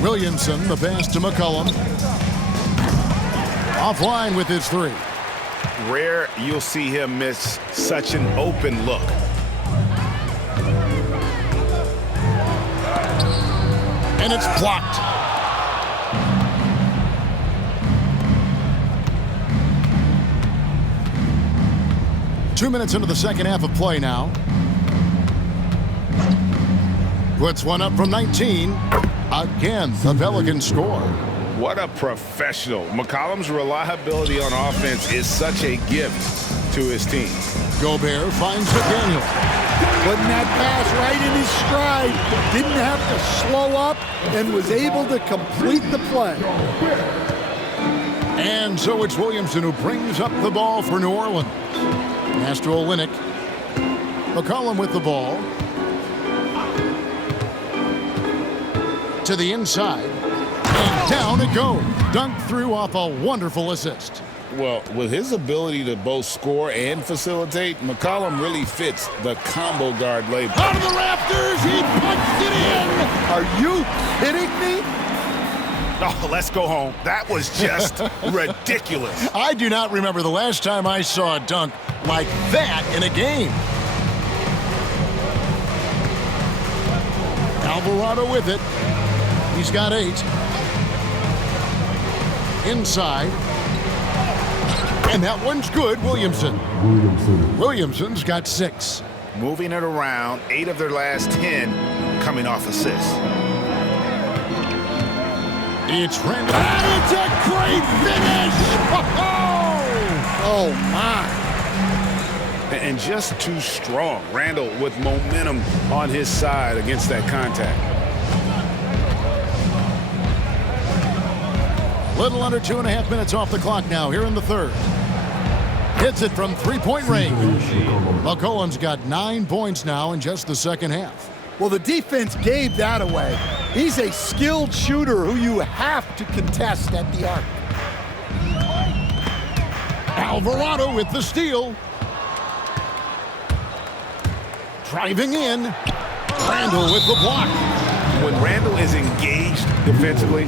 Williamson, the pass to McCollum. Offline with his three. Rare you'll see him miss such an open look. And it's blocked. Two minutes into the second half of play now. Puts one up from 19. Again, the Pelicans score. What a professional. McCollum's reliability on offense is such a gift to his team. Gobert finds McDaniel. Putting that pass right in his stride. Didn't have to slow up and was able to complete the play. And so it's Williamson who brings up the ball for New Orleans. Pass to Olynyk. McCollum with the ball. To the inside. And down it goes. Dunked through off a wonderful assist. Well, with his ability to both score and facilitate, McCollum really fits the combo guard label. Out of the rafters, he punched it in. Are you kidding me? Oh, let's go home. That was just ridiculous. I do not remember the last time I saw a dunk like that in a game. Alvarado with it. He's got 8. Inside. And that one's good, Williamson. Williamson's got 6. Moving it around, 8 of their last 10 coming off assists. It's Randle. And it's a great finish! Oh, my. And just too strong. Randle with momentum on his side against that contact. Little under 2.5 minutes off the clock now here in the third. Hits it from three-point range. McCollum's got 9 points now in just the second half. Well, the defense gave that away. He's a skilled shooter who you have to contest at the arc. Alvarado with the steal. Driving in. Randle with the block. When Randle is engaged defensively,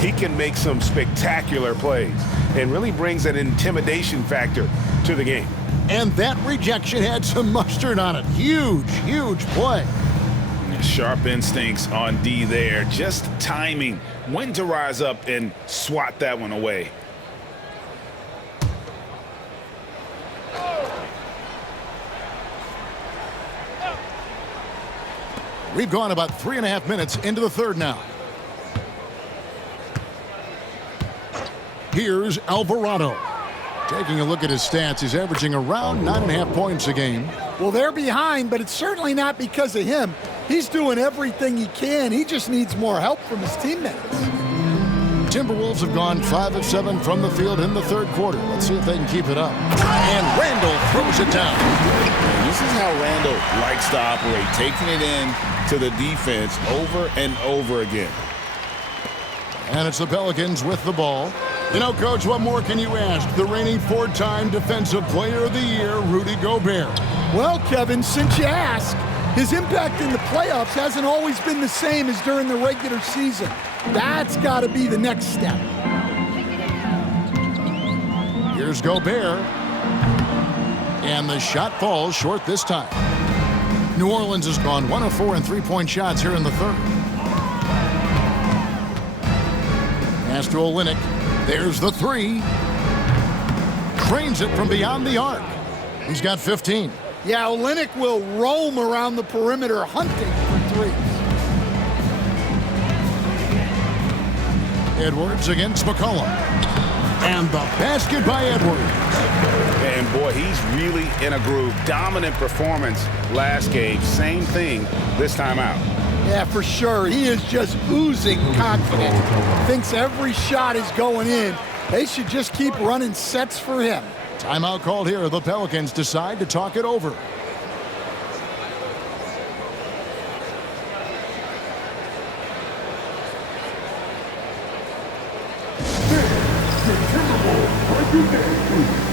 he can make some spectacular plays and really brings an intimidation factor to the game. And that rejection had some mustard on it. Huge, huge play. Sharp instincts on D there. Just timing when to rise up and swat that one away. We've gone about 3.5 minutes into the third now. Here's Alvarado. Taking a look at his stats, he's averaging around 9.5 points a game. Well, they're behind, but it's certainly not because of him. He's doing everything he can. He just needs more help from his teammates. Timberwolves have gone 5 of 7 from the field in the third quarter. Let's see if they can keep it up. And Randle throws it down. This is how Randle likes to operate, taking it in to the defense over and over again. And it's the Pelicans with the ball. You know, Coach, what more can you ask? The reigning 4-time Defensive Player of the Year, Rudy Gobert. Well, Kevin, since you ask, his impact in the playoffs hasn't always been the same as during the regular season. That's got to be the next step. Here's Gobert. And the shot falls short this time. New Orleans has gone 1 of 4 in three-point shots here in the third. Pass to Olynyk. There's the three. Trains it from beyond the arc. He's got 15. Yeah, Olynyk will roam around the perimeter hunting for threes. Edwards against McCollum. And the basket by Edwards. And boy, he's really in a groove. Dominant performance last game. Same thing this time out. Yeah, for sure. He is just oozing confidence. Thinks every shot is going in. They should just keep running sets for him. Timeout called here. The Pelicans decide to talk it over. The Timberwolves are unanimous.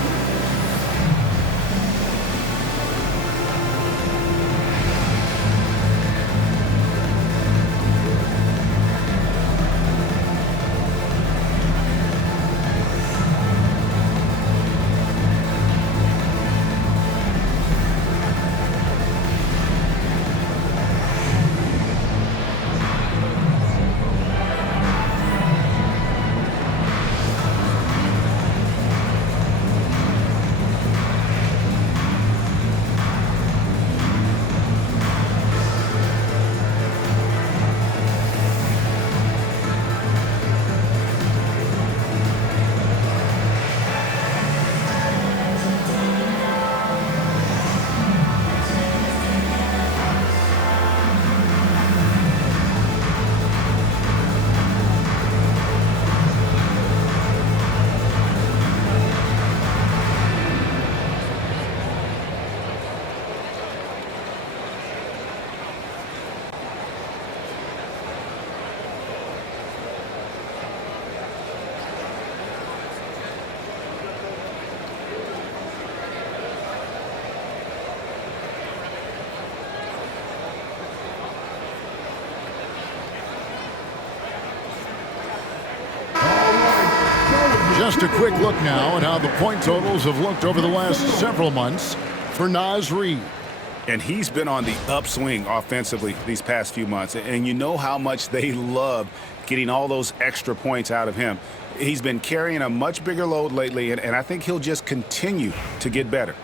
Just a quick look now at how the point totals have looked over the last several months for Naz Reid. And he's been on the upswing offensively these past few months. And you know how much they love getting all those extra points out of him. He's been carrying a much bigger load lately, and I think he'll just continue to get better.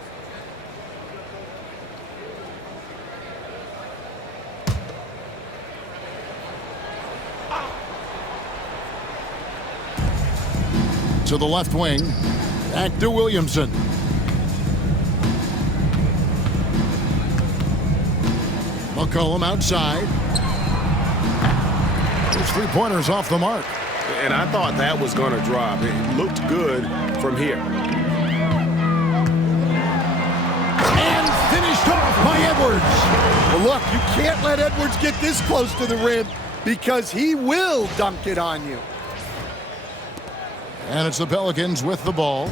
To the left wing, back to Williamson. McCollum outside. His three-pointers off the mark. And I thought that was going to drop. It looked good from here. And finished off by Edwards. Well, look, you can't let Edwards get this close to the rim because he will dunk it on you. And it's the Pelicans with the ball.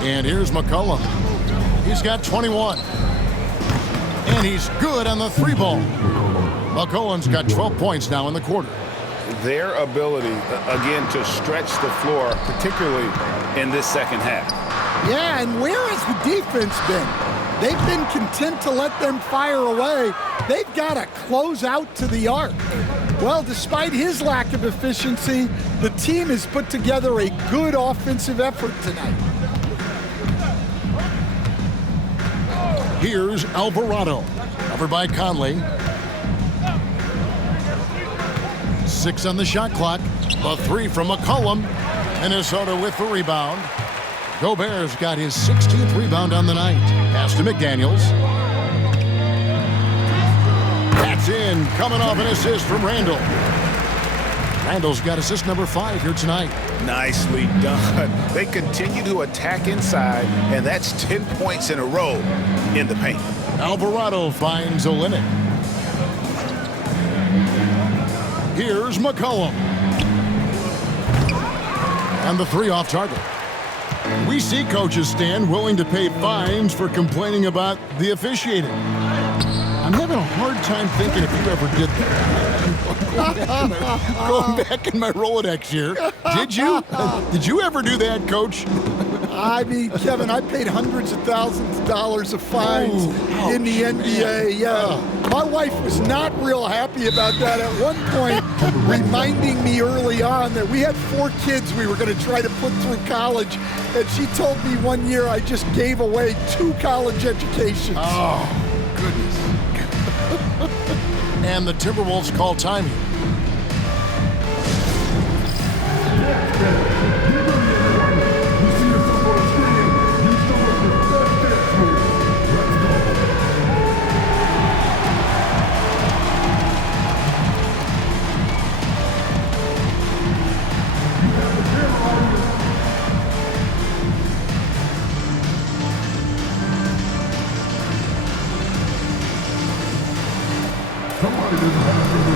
And here's McCollum. He's got 21. And he's good on the three ball. McCollum's got 12 points now in the quarter. Their ability, again, to stretch the floor, particularly in this second half. Yeah, and where has the defense been? They've been content to let them fire away. They've got to close out to the arc. Well, despite his lack of efficiency, the team has put together a good offensive effort tonight. Here's Alvarado, covered by Conley. 6 on the shot clock. The three from McCollum. Minnesota with the rebound. Gobert's got his 16th rebound on the night. Pass to McDaniels. That's in, coming off an assist from Randle. Randle's got assist number 5 here tonight. Nicely done. They continue to attack inside, and that's 10 points in a row in the paint. Alvarado finds Olynyk. Here's McCollum. And the three off target. We see coaches stand willing to pay fines for complaining about the officiating. I'm having a hard time thinking if you ever did that. Going back in my Rolodex here. Did you? Did you ever do that, Coach? I mean, Kevin, I paid hundreds of thousands of dollars of fines in the NBA. Yeah. My wife was not real happy about that at one point, reminding me early on that we had 4 kids we were going to try to put through college. And she told me one year I just gave away 2 college educations. Oh, goodness. And the Timberwolves call timing. Somebody doesn't have to do.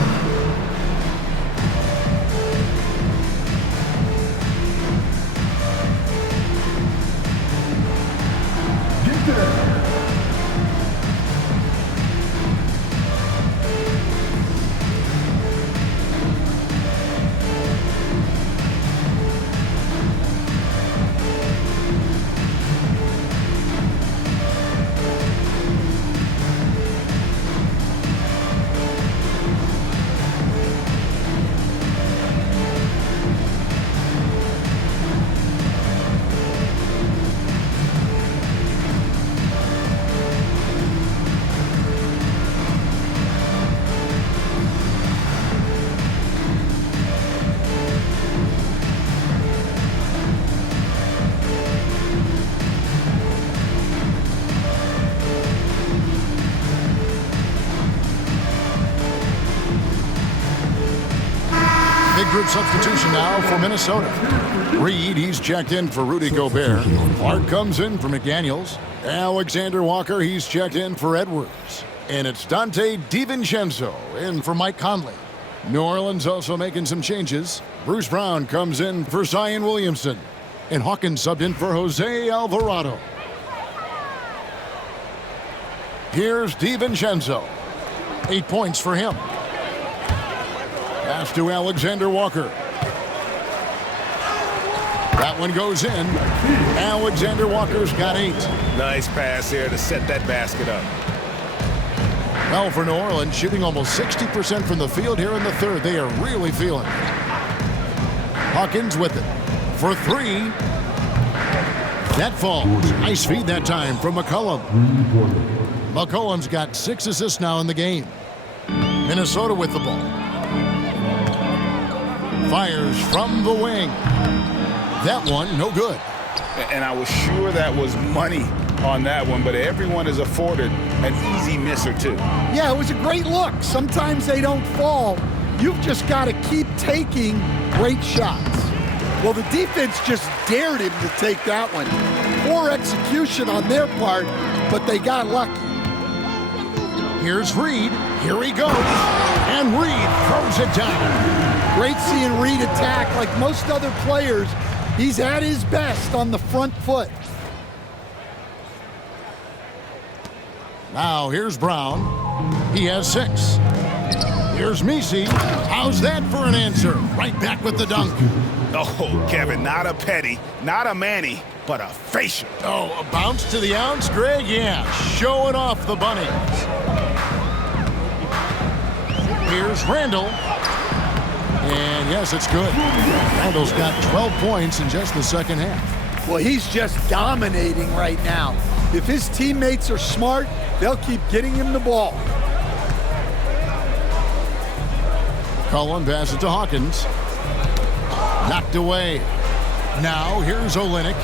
Get there. Big group substitution now for Minnesota. Reed, he's checked in for Rudy Gobert. Clark comes in for McDaniels. Alexander Walker, he's checked in for Edwards. And it's Dante DiVincenzo in for Mike Conley. New Orleans also making some changes. Bruce Brown comes in for Zion Williamson. And Hawkins subbed in for Jose Alvarado. Here's DiVincenzo. 8 points for him. Pass to Alexander Walker. That one goes in. Alexander Walker's got 8. Nice pass here to set that basket up. Well, for New Orleans, shooting almost 60% from the field here in the third. They are really feeling it. Hawkins with it for 3. That falls. Nice feed that time from McCollum. McCollum's got 6 assists now in the game. Minnesota with the ball. Fires from the wing. That one, no good. And I was sure that was money on that one, but everyone is afforded an easy miss or 2. Yeah, it was a great look. Sometimes they don't fall. You've just got to keep taking great shots. Well, the defense just dared him to take that one. Poor execution on their part, but they got lucky. Here's Reed. Here he goes. And Reed throws it down. Great seeing Reed attack like most other players. He's at his best on the front foot. Now here's Brown. He has 6. Here's Messi. How's that for an answer? Right back with the dunk. Oh, Kevin, not a petty, not a Manny, but a facial. Oh, a bounce to the ounce, Greg? Yeah, showing off the bunnies. Here's Randle. And yes, it's good. Randle's got 12 points in just the second half. Well, he's just dominating right now. If his teammates are smart, they'll keep getting him the ball. Cullen passes it to Hawkins. Knocked away. Now here's Olynyk.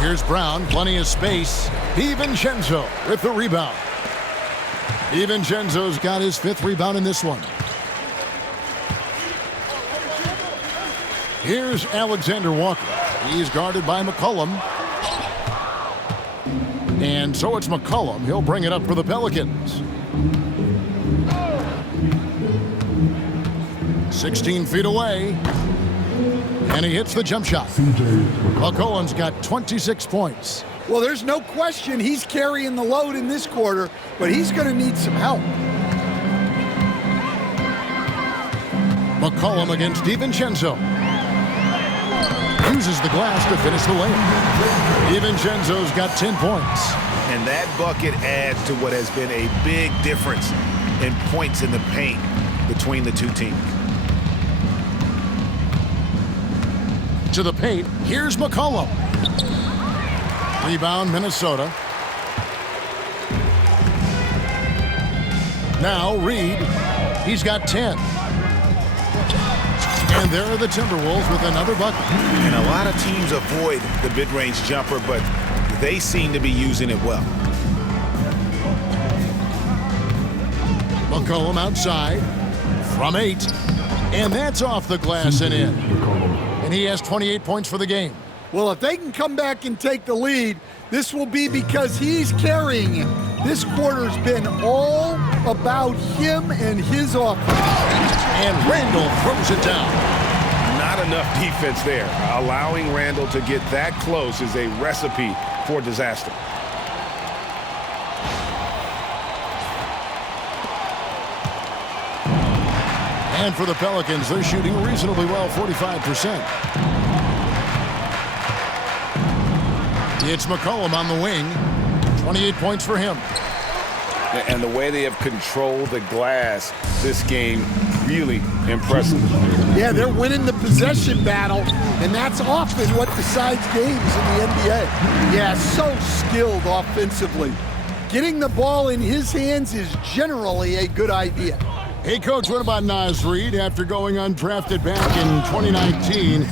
Here's Brown, plenty of space. DiVincenzo with the rebound. DiVincenzo's got his 5th rebound in this one. Here's Alexander Walker. He's guarded by McCollum. And so it's McCollum. He'll bring it up for the Pelicans. 16 feet away. And he hits the jump shot. McCollum's got 26 points. Well, there's no question he's carrying the load in this quarter, but he's going to need some help. McCollum against DiVincenzo. Uses the glass to finish the layup. DiVincenzo's got 10 points. And that bucket adds to what has been a big difference in points in the paint between the two teams. To the paint, here's McCollum. Rebound, Minnesota. Now Reed, he's got 10. And there are the Timberwolves with another bucket. And a lot of teams avoid the mid-range jumper, but they seem to be using it well. McCollum outside from 8. And that's off the glass and in. And he has 28 points for the game. Well, if they can come back and take the lead, this will be because he's carrying it. This quarter's been all about him and his offense. And Randle throws it down. Not enough defense there. Allowing Randle to get that close is a recipe for disaster. And for the Pelicans, they're shooting reasonably well, 45%. It's McCollum on the wing. 28 points for him. And the way they have controlled the glass this game, really impressive. Yeah, they're winning the possession battle, and that's often what decides games in the NBA. Yeah, so skilled offensively. Getting the ball in his hands is generally a good idea. Hey, Coach, what about Naz Reid after going undrafted back in 2019?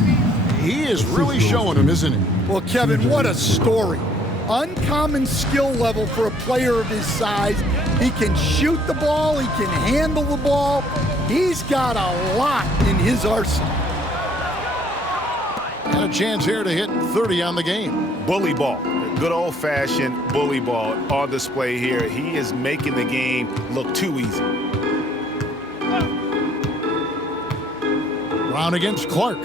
He is really showing him, isn't he? Well, Kevin, what a story. Uncommon skill level for a player of his size. He can shoot the ball. He can handle the ball. He's got a lot in his arsenal. And a chance here to hit 30 on the game. Bully ball. Good old-fashioned bully ball on display here. He is making the game look too easy. Brown against Clark.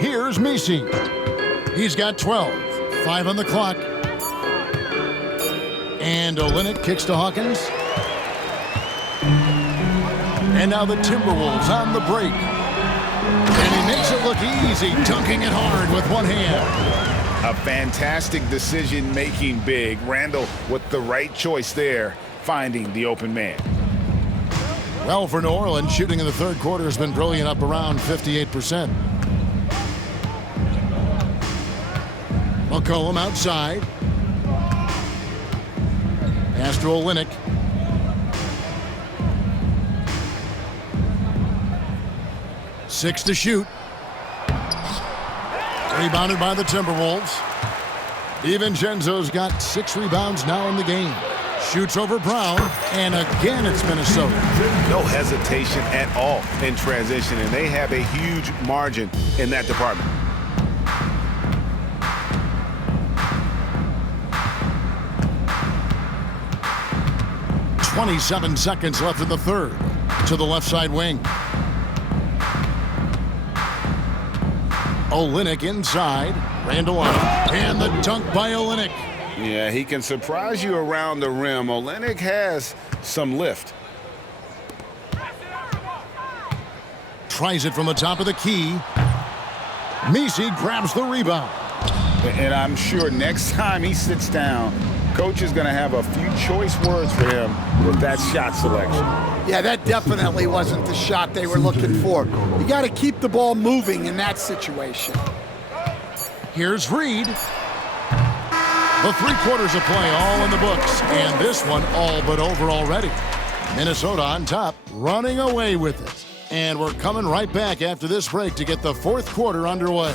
Here's Messi. He's got 12. 5 on the clock. And Olynyk kicks to Hawkins. And now the Timberwolves on the break. And he makes it look easy, dunking it hard with one hand. A fantastic decision-making big. Randle with the right choice there, finding the open man. Well, for New Orleans, shooting in the third quarter has been brilliant, up around 58%. McCollum outside. Pass to Olynyk. Six to shoot. Rebounded by the Timberwolves. DiVincenzo's got 6 rebounds now in the game. Shoots over Brown, and again it's Minnesota. No hesitation at all in transition, and they have a huge margin in that department. .27 seconds left in the third. To the left side wing. Olynyk inside. Randle on it. And the dunk by Olynyk. Yeah, he can surprise you around the rim. Olynyk has some lift. Tries it from the top of the key. Messi grabs the rebound. And I'm sure next time he sits down, Coach is going to have a few choice words for him with that shot selection. Yeah, that definitely wasn't the shot they were looking for. You got to keep the ball moving in that situation. Here's Reed. The 3 quarters of play all in the books, and this one all but over already. Minnesota on top, running away with it. And we're coming right back after this break to get the 4th quarter underway.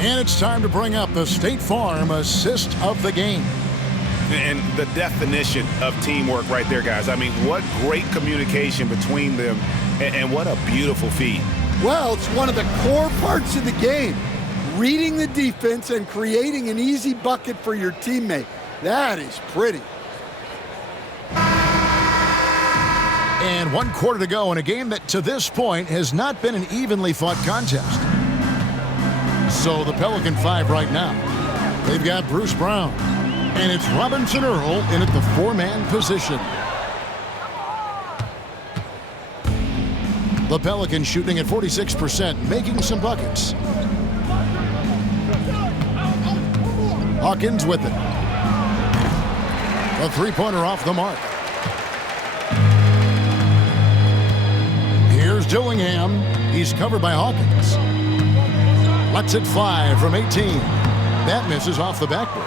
And it's time to bring up the State Farm assist of the game. And the definition of teamwork right there, guys. I mean, what great communication between them, and what a beautiful feed. Well, it's one of the core parts of the game. Reading the defense and creating an easy bucket for your teammate. That is pretty. And 1 quarter to go in a game that to this point has not been an evenly fought contest. So the Pelican 5 right now. They've got Bruce Brown. And it's Robinson Earl in at the 4-man position. The Pelicans shooting at 46%, making some buckets. Hawkins with it. A three-pointer off the mark. Here's Dillingham. He's covered by Hawkins. Lets it fly from 18. That misses off the backboard.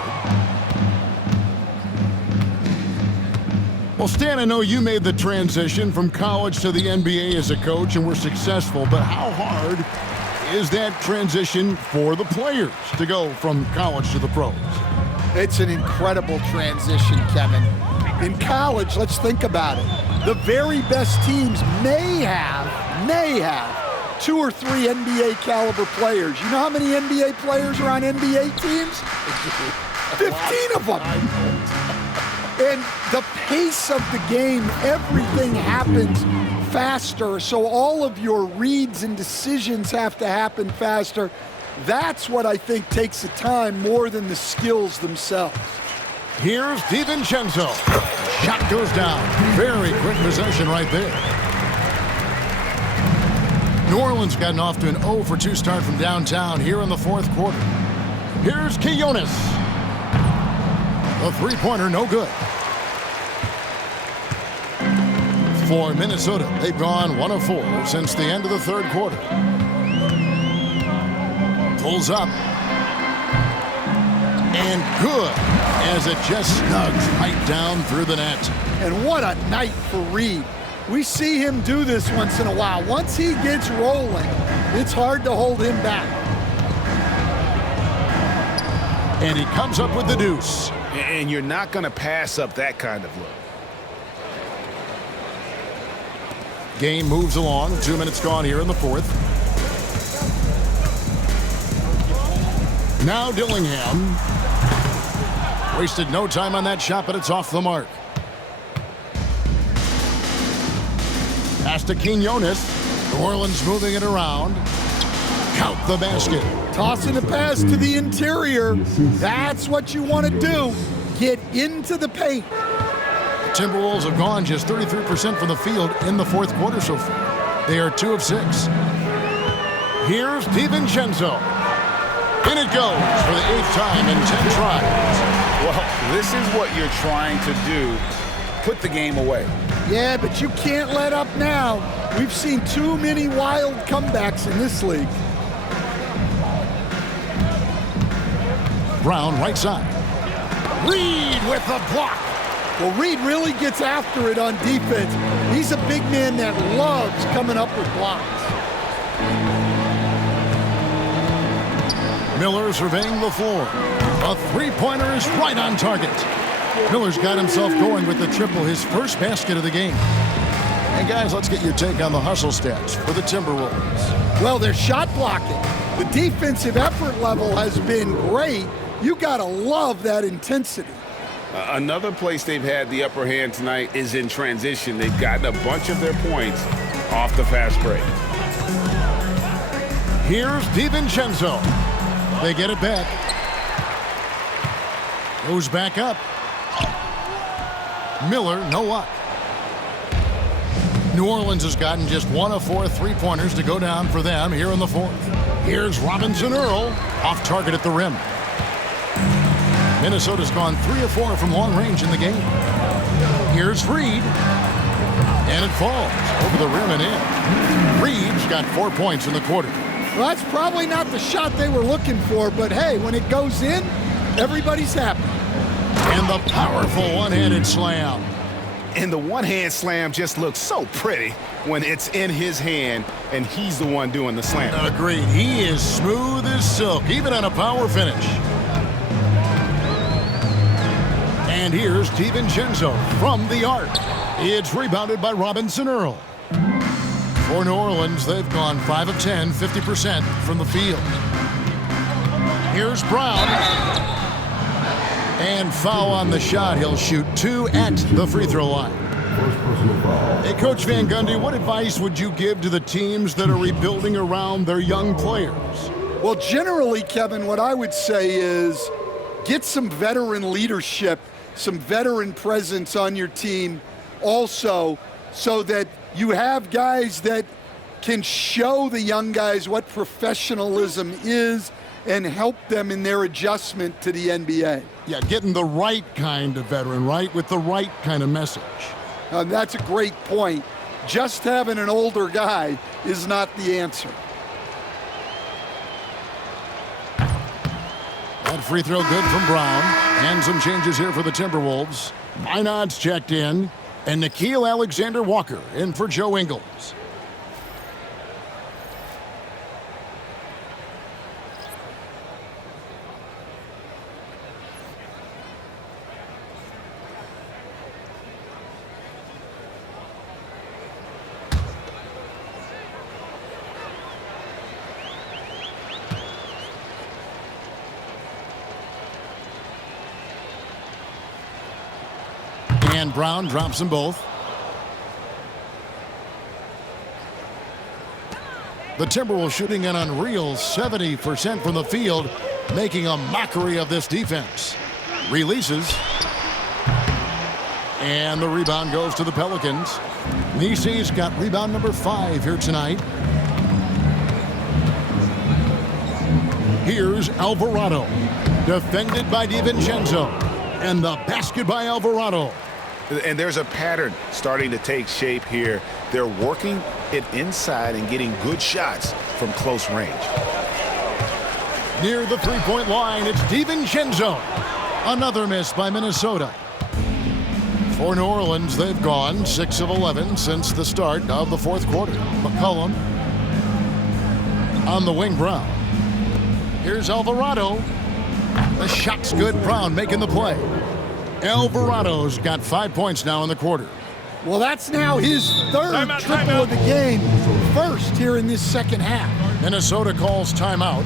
Well, Stan, I know you made the transition from college to the NBA as a coach and were successful, but how hard is that transition for the players to go from college to the pros? It's an incredible transition, Kevin. In college, let's think about it. The very best teams may have 2 or 3 NBA caliber players. You know how many NBA players are on NBA teams? 15 of them. And the pace of the game, everything happens faster, so all of your reads and decisions have to happen faster. That's what I think takes the time more than the skills themselves. Here's DiVincenzo. Shot goes down. Very quick possession right there. New Orleans gotten off to an 0 for 2 start from downtown here in the 4th quarter. Here's Quinones. The three-pointer, no good. For Minnesota, they've gone 1 of 4 since the end of the 3rd quarter. Pulls up. And good, as it just snugs right down through the net. And what a night for Reed. We see him do this once in a while. Once he gets rolling, it's hard to hold him back. And he comes up with the deuce. And you're not going to pass up that kind of look. Game moves along. 2 minutes gone here in the 4th. Now Dillingham. Wasted no time on that shot, but it's off the mark. Pass to Quinones. New Orleans moving it around. Count the basket. Tossing a pass to the interior. That's what you want to do. Get into the paint. The Timberwolves have gone just 33% from the field in the 4th quarter so far. They are 2 of 6. Here's DiVincenzo. In it goes for the 8th time in 10 tries. Well, this is what you're trying to do. Put the game away. Yeah, but you can't let up now. We've seen too many wild comebacks in this league. Brown right side. Reed with the block. Well, Reed really gets after it on defense. He's a big man that loves coming up with blocks. Miller surveying the floor. A three-pointer is right on target. Miller's got himself going with the triple, his first basket of the game. And guys, let's get your take on the hustle stats for the Timberwolves. Well, they're shot blocking. The defensive effort level has been great. You gotta love that intensity. Another place they've had the upper hand tonight is in transition. They've gotten a bunch of their points off the fast break. Here's DiVincenzo. They get it back. Goes back up. Miller, no luck. New Orleans has gotten just 1 of 4 three-pointers to go down for them here in the 4th. Here's Robinson Earl, off target at the rim. Minnesota's gone 3 of 4 from long range in the game. Here's Reed. And it falls over the rim and in. Reed's got 4 points in the quarter. Well, that's probably not the shot they were looking for, but hey, when it goes in, everybody's happy. And the powerful one-handed slam. And the one-hand slam just looks so pretty when it's in his hand and he's the one doing the slam. Agreed. He is smooth as silk, even on a power finish. And here's DiVincenzo from the arc. It's rebounded by Robinson Earl. For New Orleans, they've gone 5 of 10, 50% from the field. Here's Brown. And foul on the shot. He'll shoot 2 at the free throw line. Hey, Coach Van Gundy, what advice would you give to the teams that are rebuilding around their young players? Well, generally, Kevin, what I would say is get some veteran leadership, some veteran presence on your team also, so that you have guys that can show the young guys what professionalism is and help them in their adjustment to the NBA. Yeah, getting the right kind of veteran, right, with the right kind of message. That's a great point. Just having an older guy is not the answer. That free throw good from Brown. And some changes here for the Timberwolves. Minod's checked in. And Nickeil Alexander-Walker in for Joe Ingles. And Brown drops them both. The Timberwolves shooting an unreal 70% from the field, making a mockery of this defense. Releases. And the rebound goes to the Pelicans. Nisi's got rebound number 5 here tonight. Here's Alvarado. Defended by DiVincenzo. And the basket by Alvarado. And there's a pattern starting to take shape here. They're working it inside and getting good shots from close range. Near the three-point line, it's DiVincenzo. Another miss by Minnesota. For New Orleans, they've gone 6 of 11 since the start of the fourth quarter. McCollum on the wing, Brown. Here's Alvarado. The shot's good. Brown making the play. Alvarado's got 5 points now in the quarter. Well, that's now his third triple of the game, first here in this second half. Minnesota calls timeout.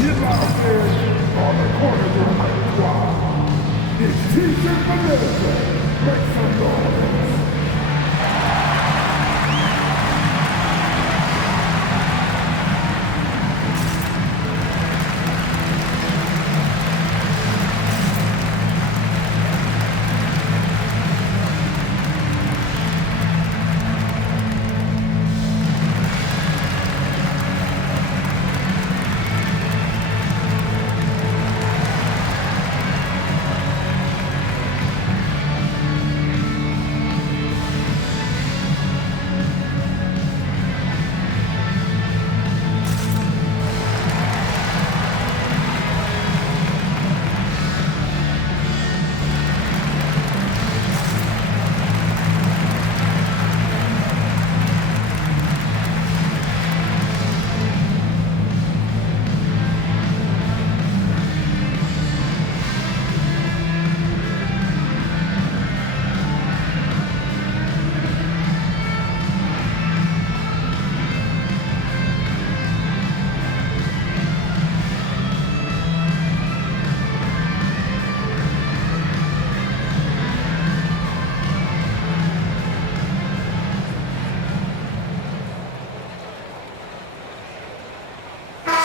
Get out there on the corner of the squad. It's T-shirt Minnesota. Make some noise.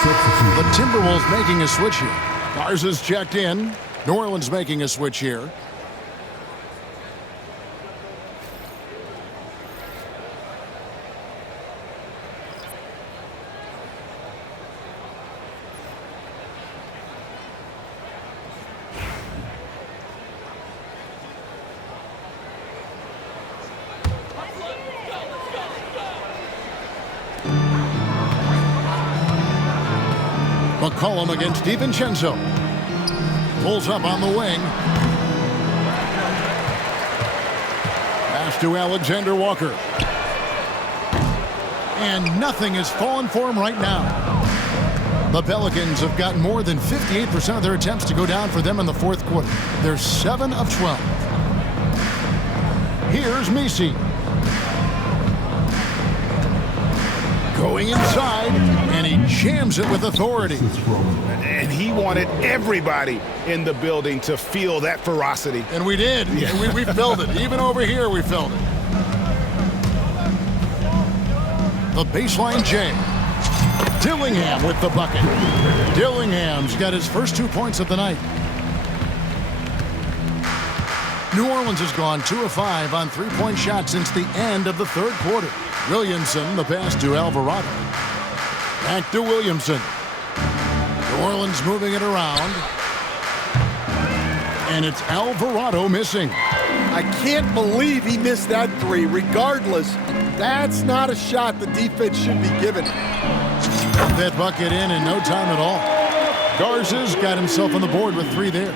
The Timberwolves making a switch here. Garza's checked in. New Orleans making a switch here. McCollum against DiVincenzo. Pulls up on the wing. Pass to Alexander Walker. And nothing has fallen for him right now. The Pelicans have gotten more than 58% of their attempts to go down for them in the fourth quarter. They're 7 of 12. Here's Messi. Going inside, and he jams it with authority. And he wanted everybody in the building to feel that ferocity. And we did. Yeah. We felt it. Even over here, we felt it. The baseline J. Dillingham with the bucket. Dillingham's got his first 2 points of the night. New Orleans has gone 2 of 5 on three-point shots since the end of the third quarter. Williamson, the pass to Alvarado. Back to Williamson. New Orleans moving it around. And it's Alvarado missing. I can't believe he missed that three. Regardless, that's not a shot the defense should be given. That bucket in no time at all. Garza's got himself on the board with 3 there.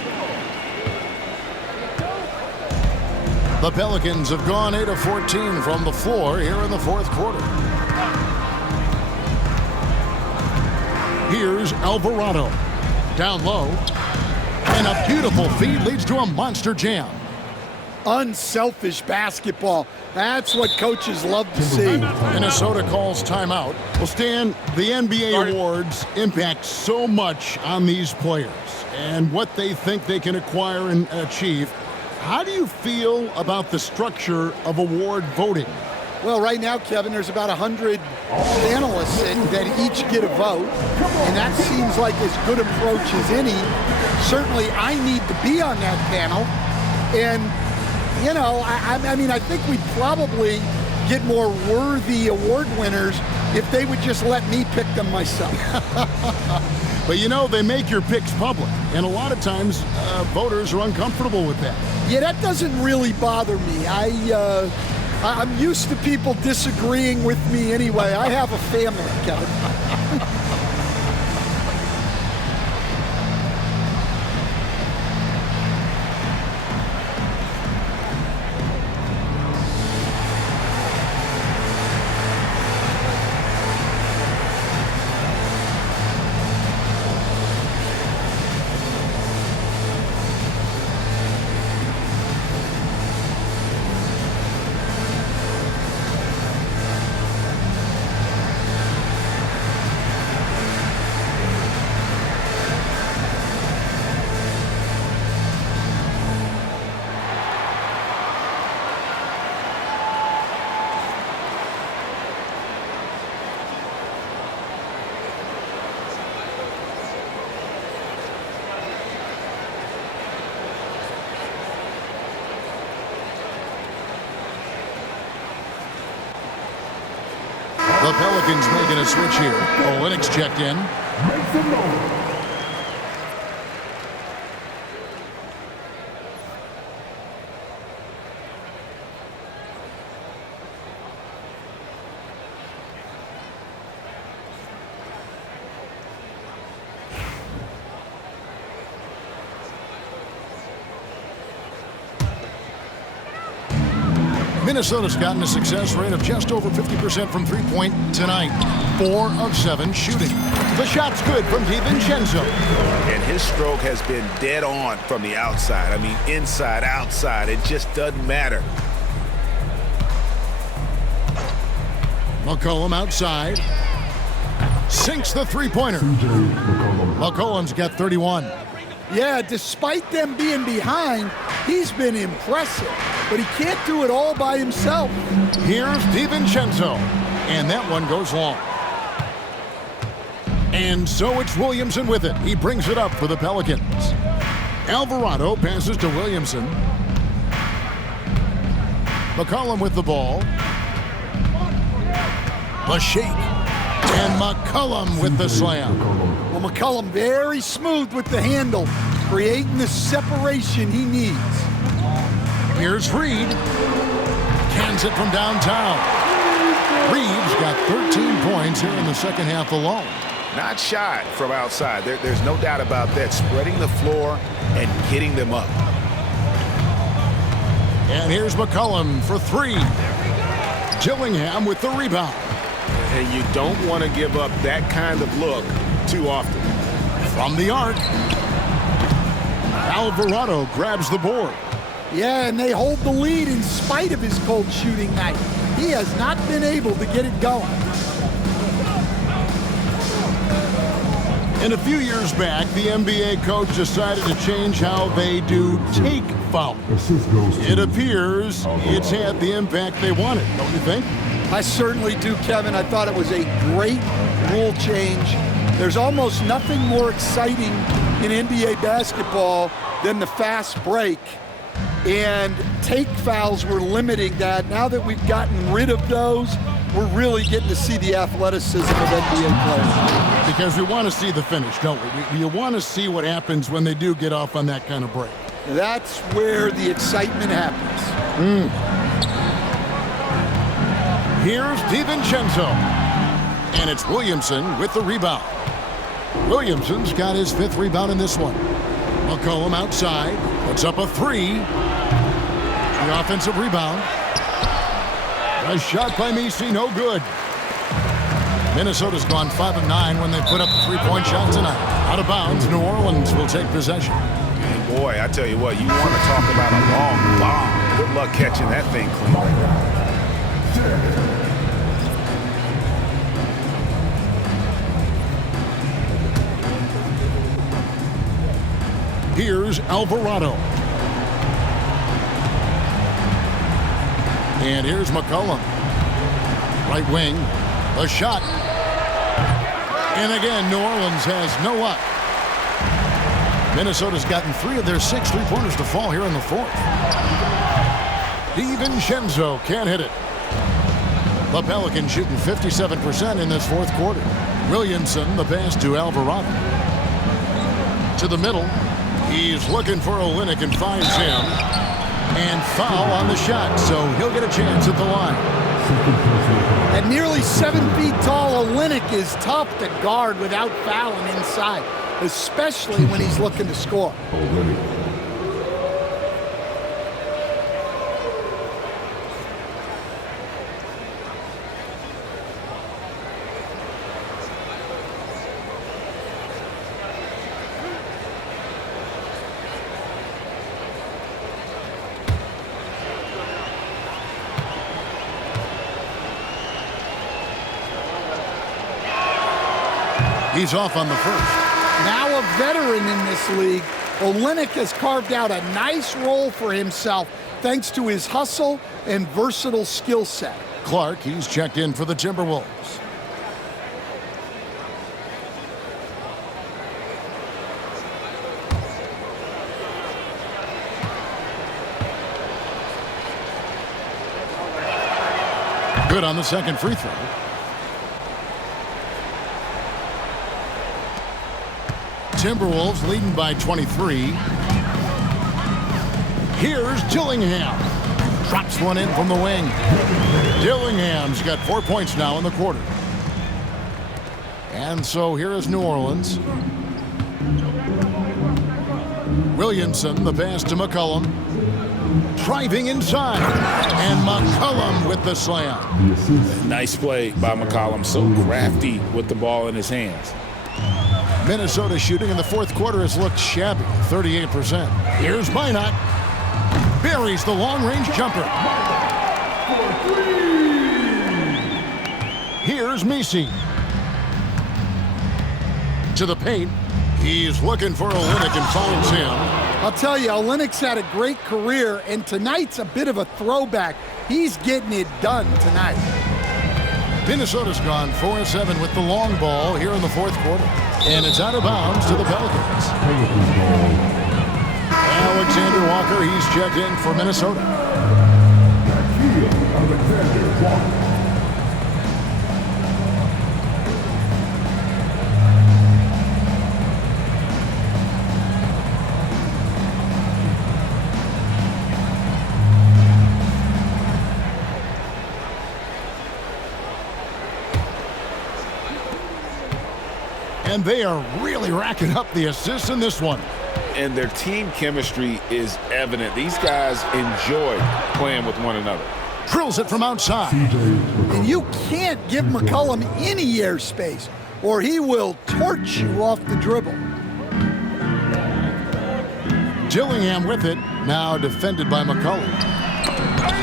The Pelicans have gone 8 of 14 from the floor here in the fourth quarter. Here's Alvarado. Down low. And a beautiful feed leads to a monster jam. Unselfish basketball. That's what coaches love to see. Minnesota calls timeout. Well, Stan, the NBA awards impact so much on these players and what they think they can acquire and achieve. How do you feel about the structure of award voting? Well, right now, Kevin, there's about 100 analysts that each get a vote, and that seems like as good approach as any. Certainly, I need to be on that panel, and, you know, I mean, I think we'd probably get more worthy award winners if they would just let me pick them myself. But, you know, they make your picks public, and a lot of times voters are uncomfortable with that. Yeah, that doesn't really bother me. I'm used to people disagreeing with me anyway. I have a family, Kevin. The Pelicans making a switch here. Olynyk's checked in. Make some noise. Minnesota's gotten a success rate of just over 50% from three-point tonight. 4 of 7 shooting. The shot's good from DiVincenzo. And his stroke has been dead on from the outside. I mean, inside, outside. It just doesn't matter. McCollum outside. Sinks the three-pointer. McCollum's got 31. Yeah, despite them being behind, he's been impressive. But he can't do it all by himself. Here's DiVincenzo. And that one goes long. And so it's Williamson with it. He brings it up for the Pelicans. Alvarado passes to Williamson. McCollum with the ball. The shake. And McCollum with the slam. Well, McCollum very smooth with the handle, creating the separation he needs. Here's Reed. Cans it from downtown. Reed's got 13 points here in the second half alone. Not shy from outside. There's no doubt about that. Spreading the floor and getting them up. And here's McCollum for 3. Dillingham with the rebound. and you don't want to give up that kind of look too often. From the arc, Alvarado grabs the board. Yeah, and they hold the lead in spite of his cold shooting night. He has not been able to get it going. And a few years back, the NBA coach decided to change how they do take fouls. It appears it's had the impact they wanted, don't you think? I certainly do, Kevin. I thought it was a great rule change. There's almost nothing more exciting in NBA basketball than the fast break. And take fouls were limiting that. Now that we've gotten rid of those, we're really getting to see the athleticism of NBA players. Because we want to see the finish, don't we? You want to see what happens when they do get off on that kind of break. That's where the excitement happens. Here's DiVincenzo. And it's Williamson with the rebound. Williamson's got his 5th rebound in this one. McCollum outside, puts up a 3. The offensive rebound. A shot by Messi, no good. Minnesota's gone 5 of 9 when they put up the 3-point shot tonight. Out of bounds, New Orleans will take possession. And boy, I tell you what, you want to talk about a long bomb. Good luck catching that thing clean. Here's Alvarado. And here's McCollum. Right wing. A shot. And again, New Orleans has no luck. Minnesota's gotten 3 of their 6 3-pointers to fall here in the 4th. DiVincenzo can't hit it. The Pelicans shooting 57% in this 4th quarter. Williamson, the pass to Alvarado. To the middle. He's looking for Olynyk and finds him. And foul on the shot, so he'll get a chance at the line. At nearly 7 feet tall, Olynyk is tough to guard without fouling inside, especially when he's looking to score. He's off on the first. Now a veteran in this league, Olynyk has carved out a nice role for himself thanks to his hustle and versatile skill set. Clark, he's checked in for the Timberwolves. Good on the second free throw. Timberwolves leading by 23. Here's Dillingham. Drops one in from the wing. Dillingham's got 4 points now in the quarter. And so here is New Orleans. Williamson, the pass to McCollum. Driving inside. And McCollum with the slam. Nice play by McCollum. So crafty with the ball in his hands. Minnesota shooting in the 4th quarter has looked shabby, 38%. Here's Minot. Buries the long-range jumper. Here's Messi. To the paint. He's looking for Olynyk and finds him. I'll tell you, Olynyk's had a great career, and tonight's a bit of a throwback. He's getting it done tonight. Minnesota's gone 4-7 with the long ball here in the 4th quarter. And it's out of bounds to the Pelicans. Alexander Walker, he's checked in for Minnesota. Alexander Walker. And they are really racking up the assists in this one. And their team chemistry is evident. These guys enjoy playing with one another. Drills it from outside. And you can't give McCollum any airspace, or he will torch you off the dribble. Dillingham with it. Now defended by McCollum.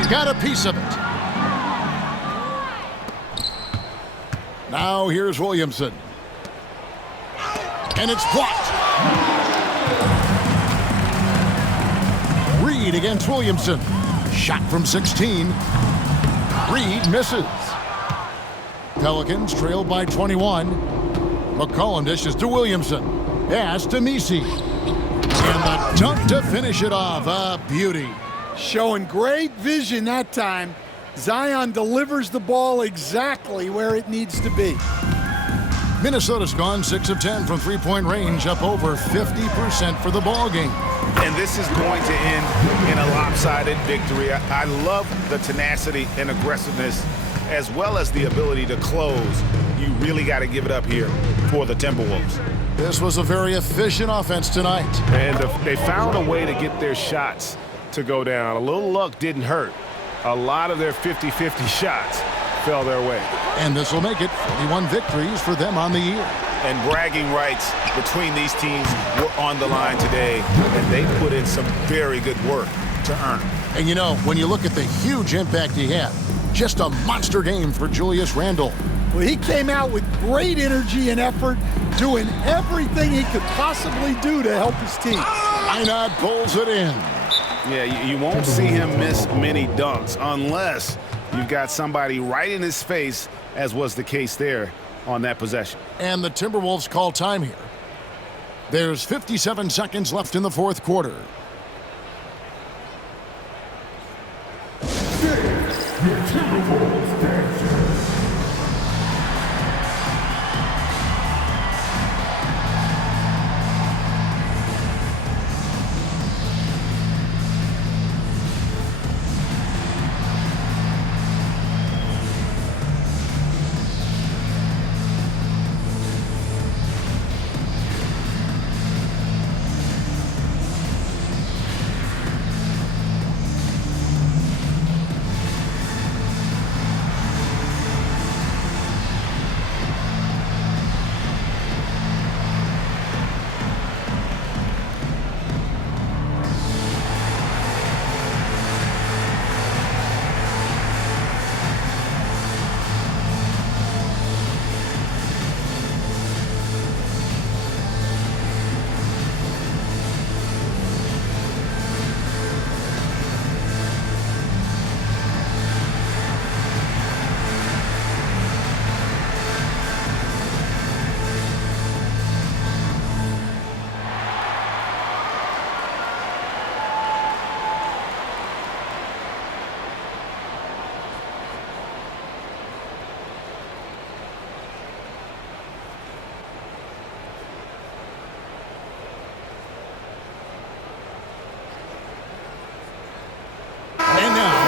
Got a piece of it. Now here's Williamson. And it's blocked. Reed against Williamson. Shot from 16. Reed misses. Pelicans trail by 21. McCollum dishes to Williamson. Pass to Messi. And the dunk to finish it off. A beauty. Showing great vision that time. Zion delivers the ball exactly where it needs to be. Minnesota's gone 6 of 10 from three-point range, up over 50% for the ball game. And this is going to end in a lopsided victory. I love the tenacity and aggressiveness as well as the ability to close. You really got to give it up here for the Timberwolves. This was a very efficient offense tonight. And they found a way to get their shots to go down. A little luck didn't hurt. A lot of their 50-50 shots fell their way. And this will make it 41 victories for them on the year. And bragging rights between these teams were on the line today, and they put in some very good work to earn it. And you know, when you look at the huge impact he had, just a monster game for Julius Randle. Well, he came out with great energy and effort, doing everything he could possibly do to help his team. Einad pulls it in. Yeah, you won't see him miss many dunks unless you've got somebody right in his face, as was the case there on that possession. And the Timberwolves call time here. There's 57 seconds left in the fourth quarter. The Timberwolves dancers.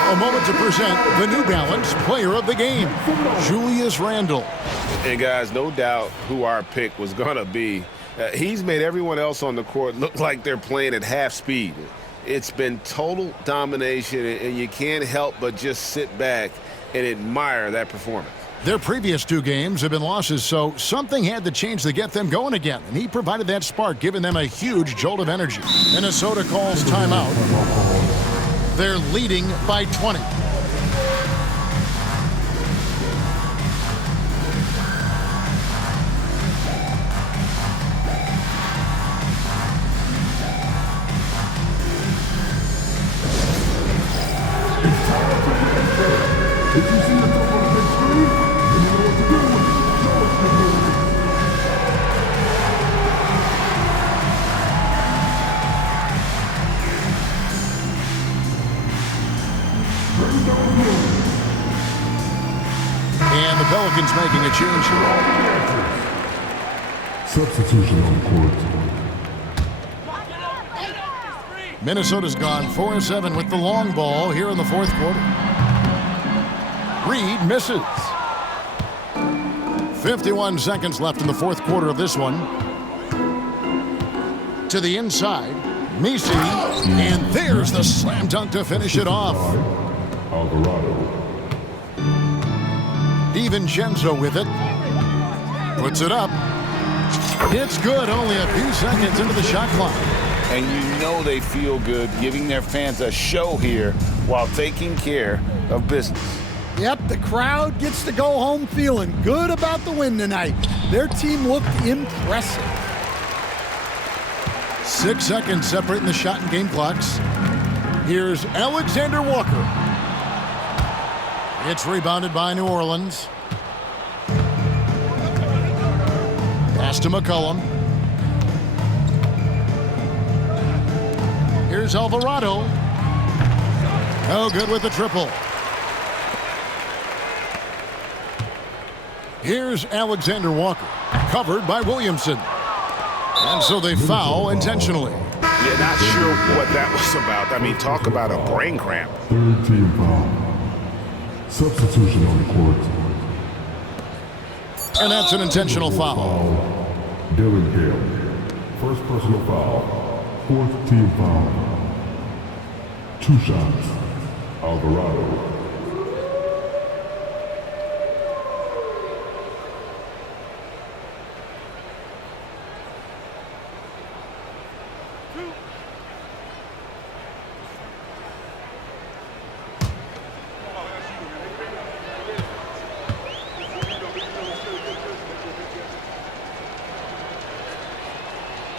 A moment to present the New Balance Player of the Game, Julius Randle. And guys, no doubt who our pick was going to be. He's made everyone else on the court look like they're playing at half speed. It's been total domination, and you can't help but just sit back and admire that performance. Their previous two games have been losses, so something had to change to get them going again, and he provided that spark, giving them a huge jolt of energy. Minnesota calls timeout. They're leading by 20. And the Pelicans making a change here. Substitution on the court. Minnesota's gone 4-7 with the long ball here in the fourth quarter. Reed misses. 51 seconds left in the fourth quarter of this one. To the inside, Messi, and there's the slam dunk to finish it off. Alvarado. DiVincenzo with it. Puts it up. It's good, only a few seconds into the shot clock. And you know they feel good giving their fans a show here while taking care of business. Yep, the crowd gets to go home feeling good about the win tonight. Their team looked impressive. 6 seconds separating the shot and game clocks. Here's Alexander Walker. It's rebounded by New Orleans. Pass to McCollum. Here's Alvarado. No good with the triple. Here's Alexander Walker, covered by Williamson. And so they foul intentionally. Yeah, not sure what that was about. I mean, talk about a brain cramp. Third team foul. Substitution on the court. And that's an intentional foul. Dylan Gale. First personal foul. Fourth team foul. 2 shots. Alvarado.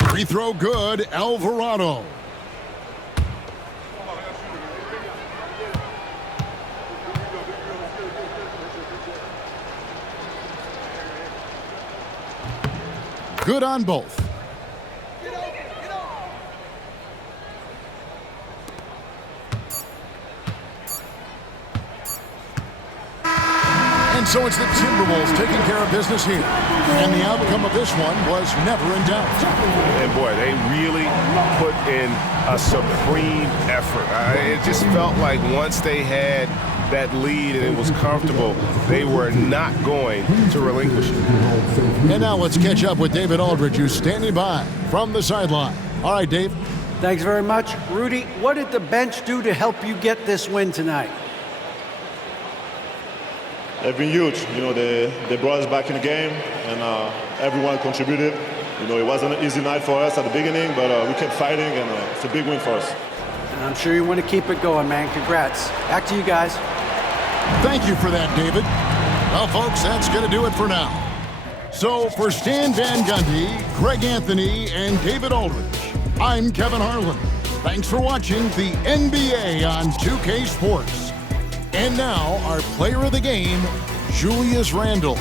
Free throw good, Alvarado. Good on both. And so it's the Timberwolves taking care of business here. And the outcome of this one was never in doubt. And boy, they really put in a supreme effort. It just felt like once they had that lead and it was comfortable, they were not going to relinquish it. And now let's catch up with David Aldridge, who's standing by from the sideline. All right, Dave. Thanks very much. Rudy, what did the bench do to help you get this win tonight? They've been huge. You know, they brought us back in the game, and everyone contributed. You know, it wasn't an easy night for us at the beginning, but we kept fighting, and it's a big win for us. And I'm sure you want to keep it going, man. Congrats. Back to you guys. Thank you for that, David. Well, folks, that's going to do it for now. So for Stan Van Gundy, Greg Anthony, and David Aldridge, I'm Kevin Harlan. Thanks for watching the NBA on 2K Sports. And now, our player of the game, Julius Randle.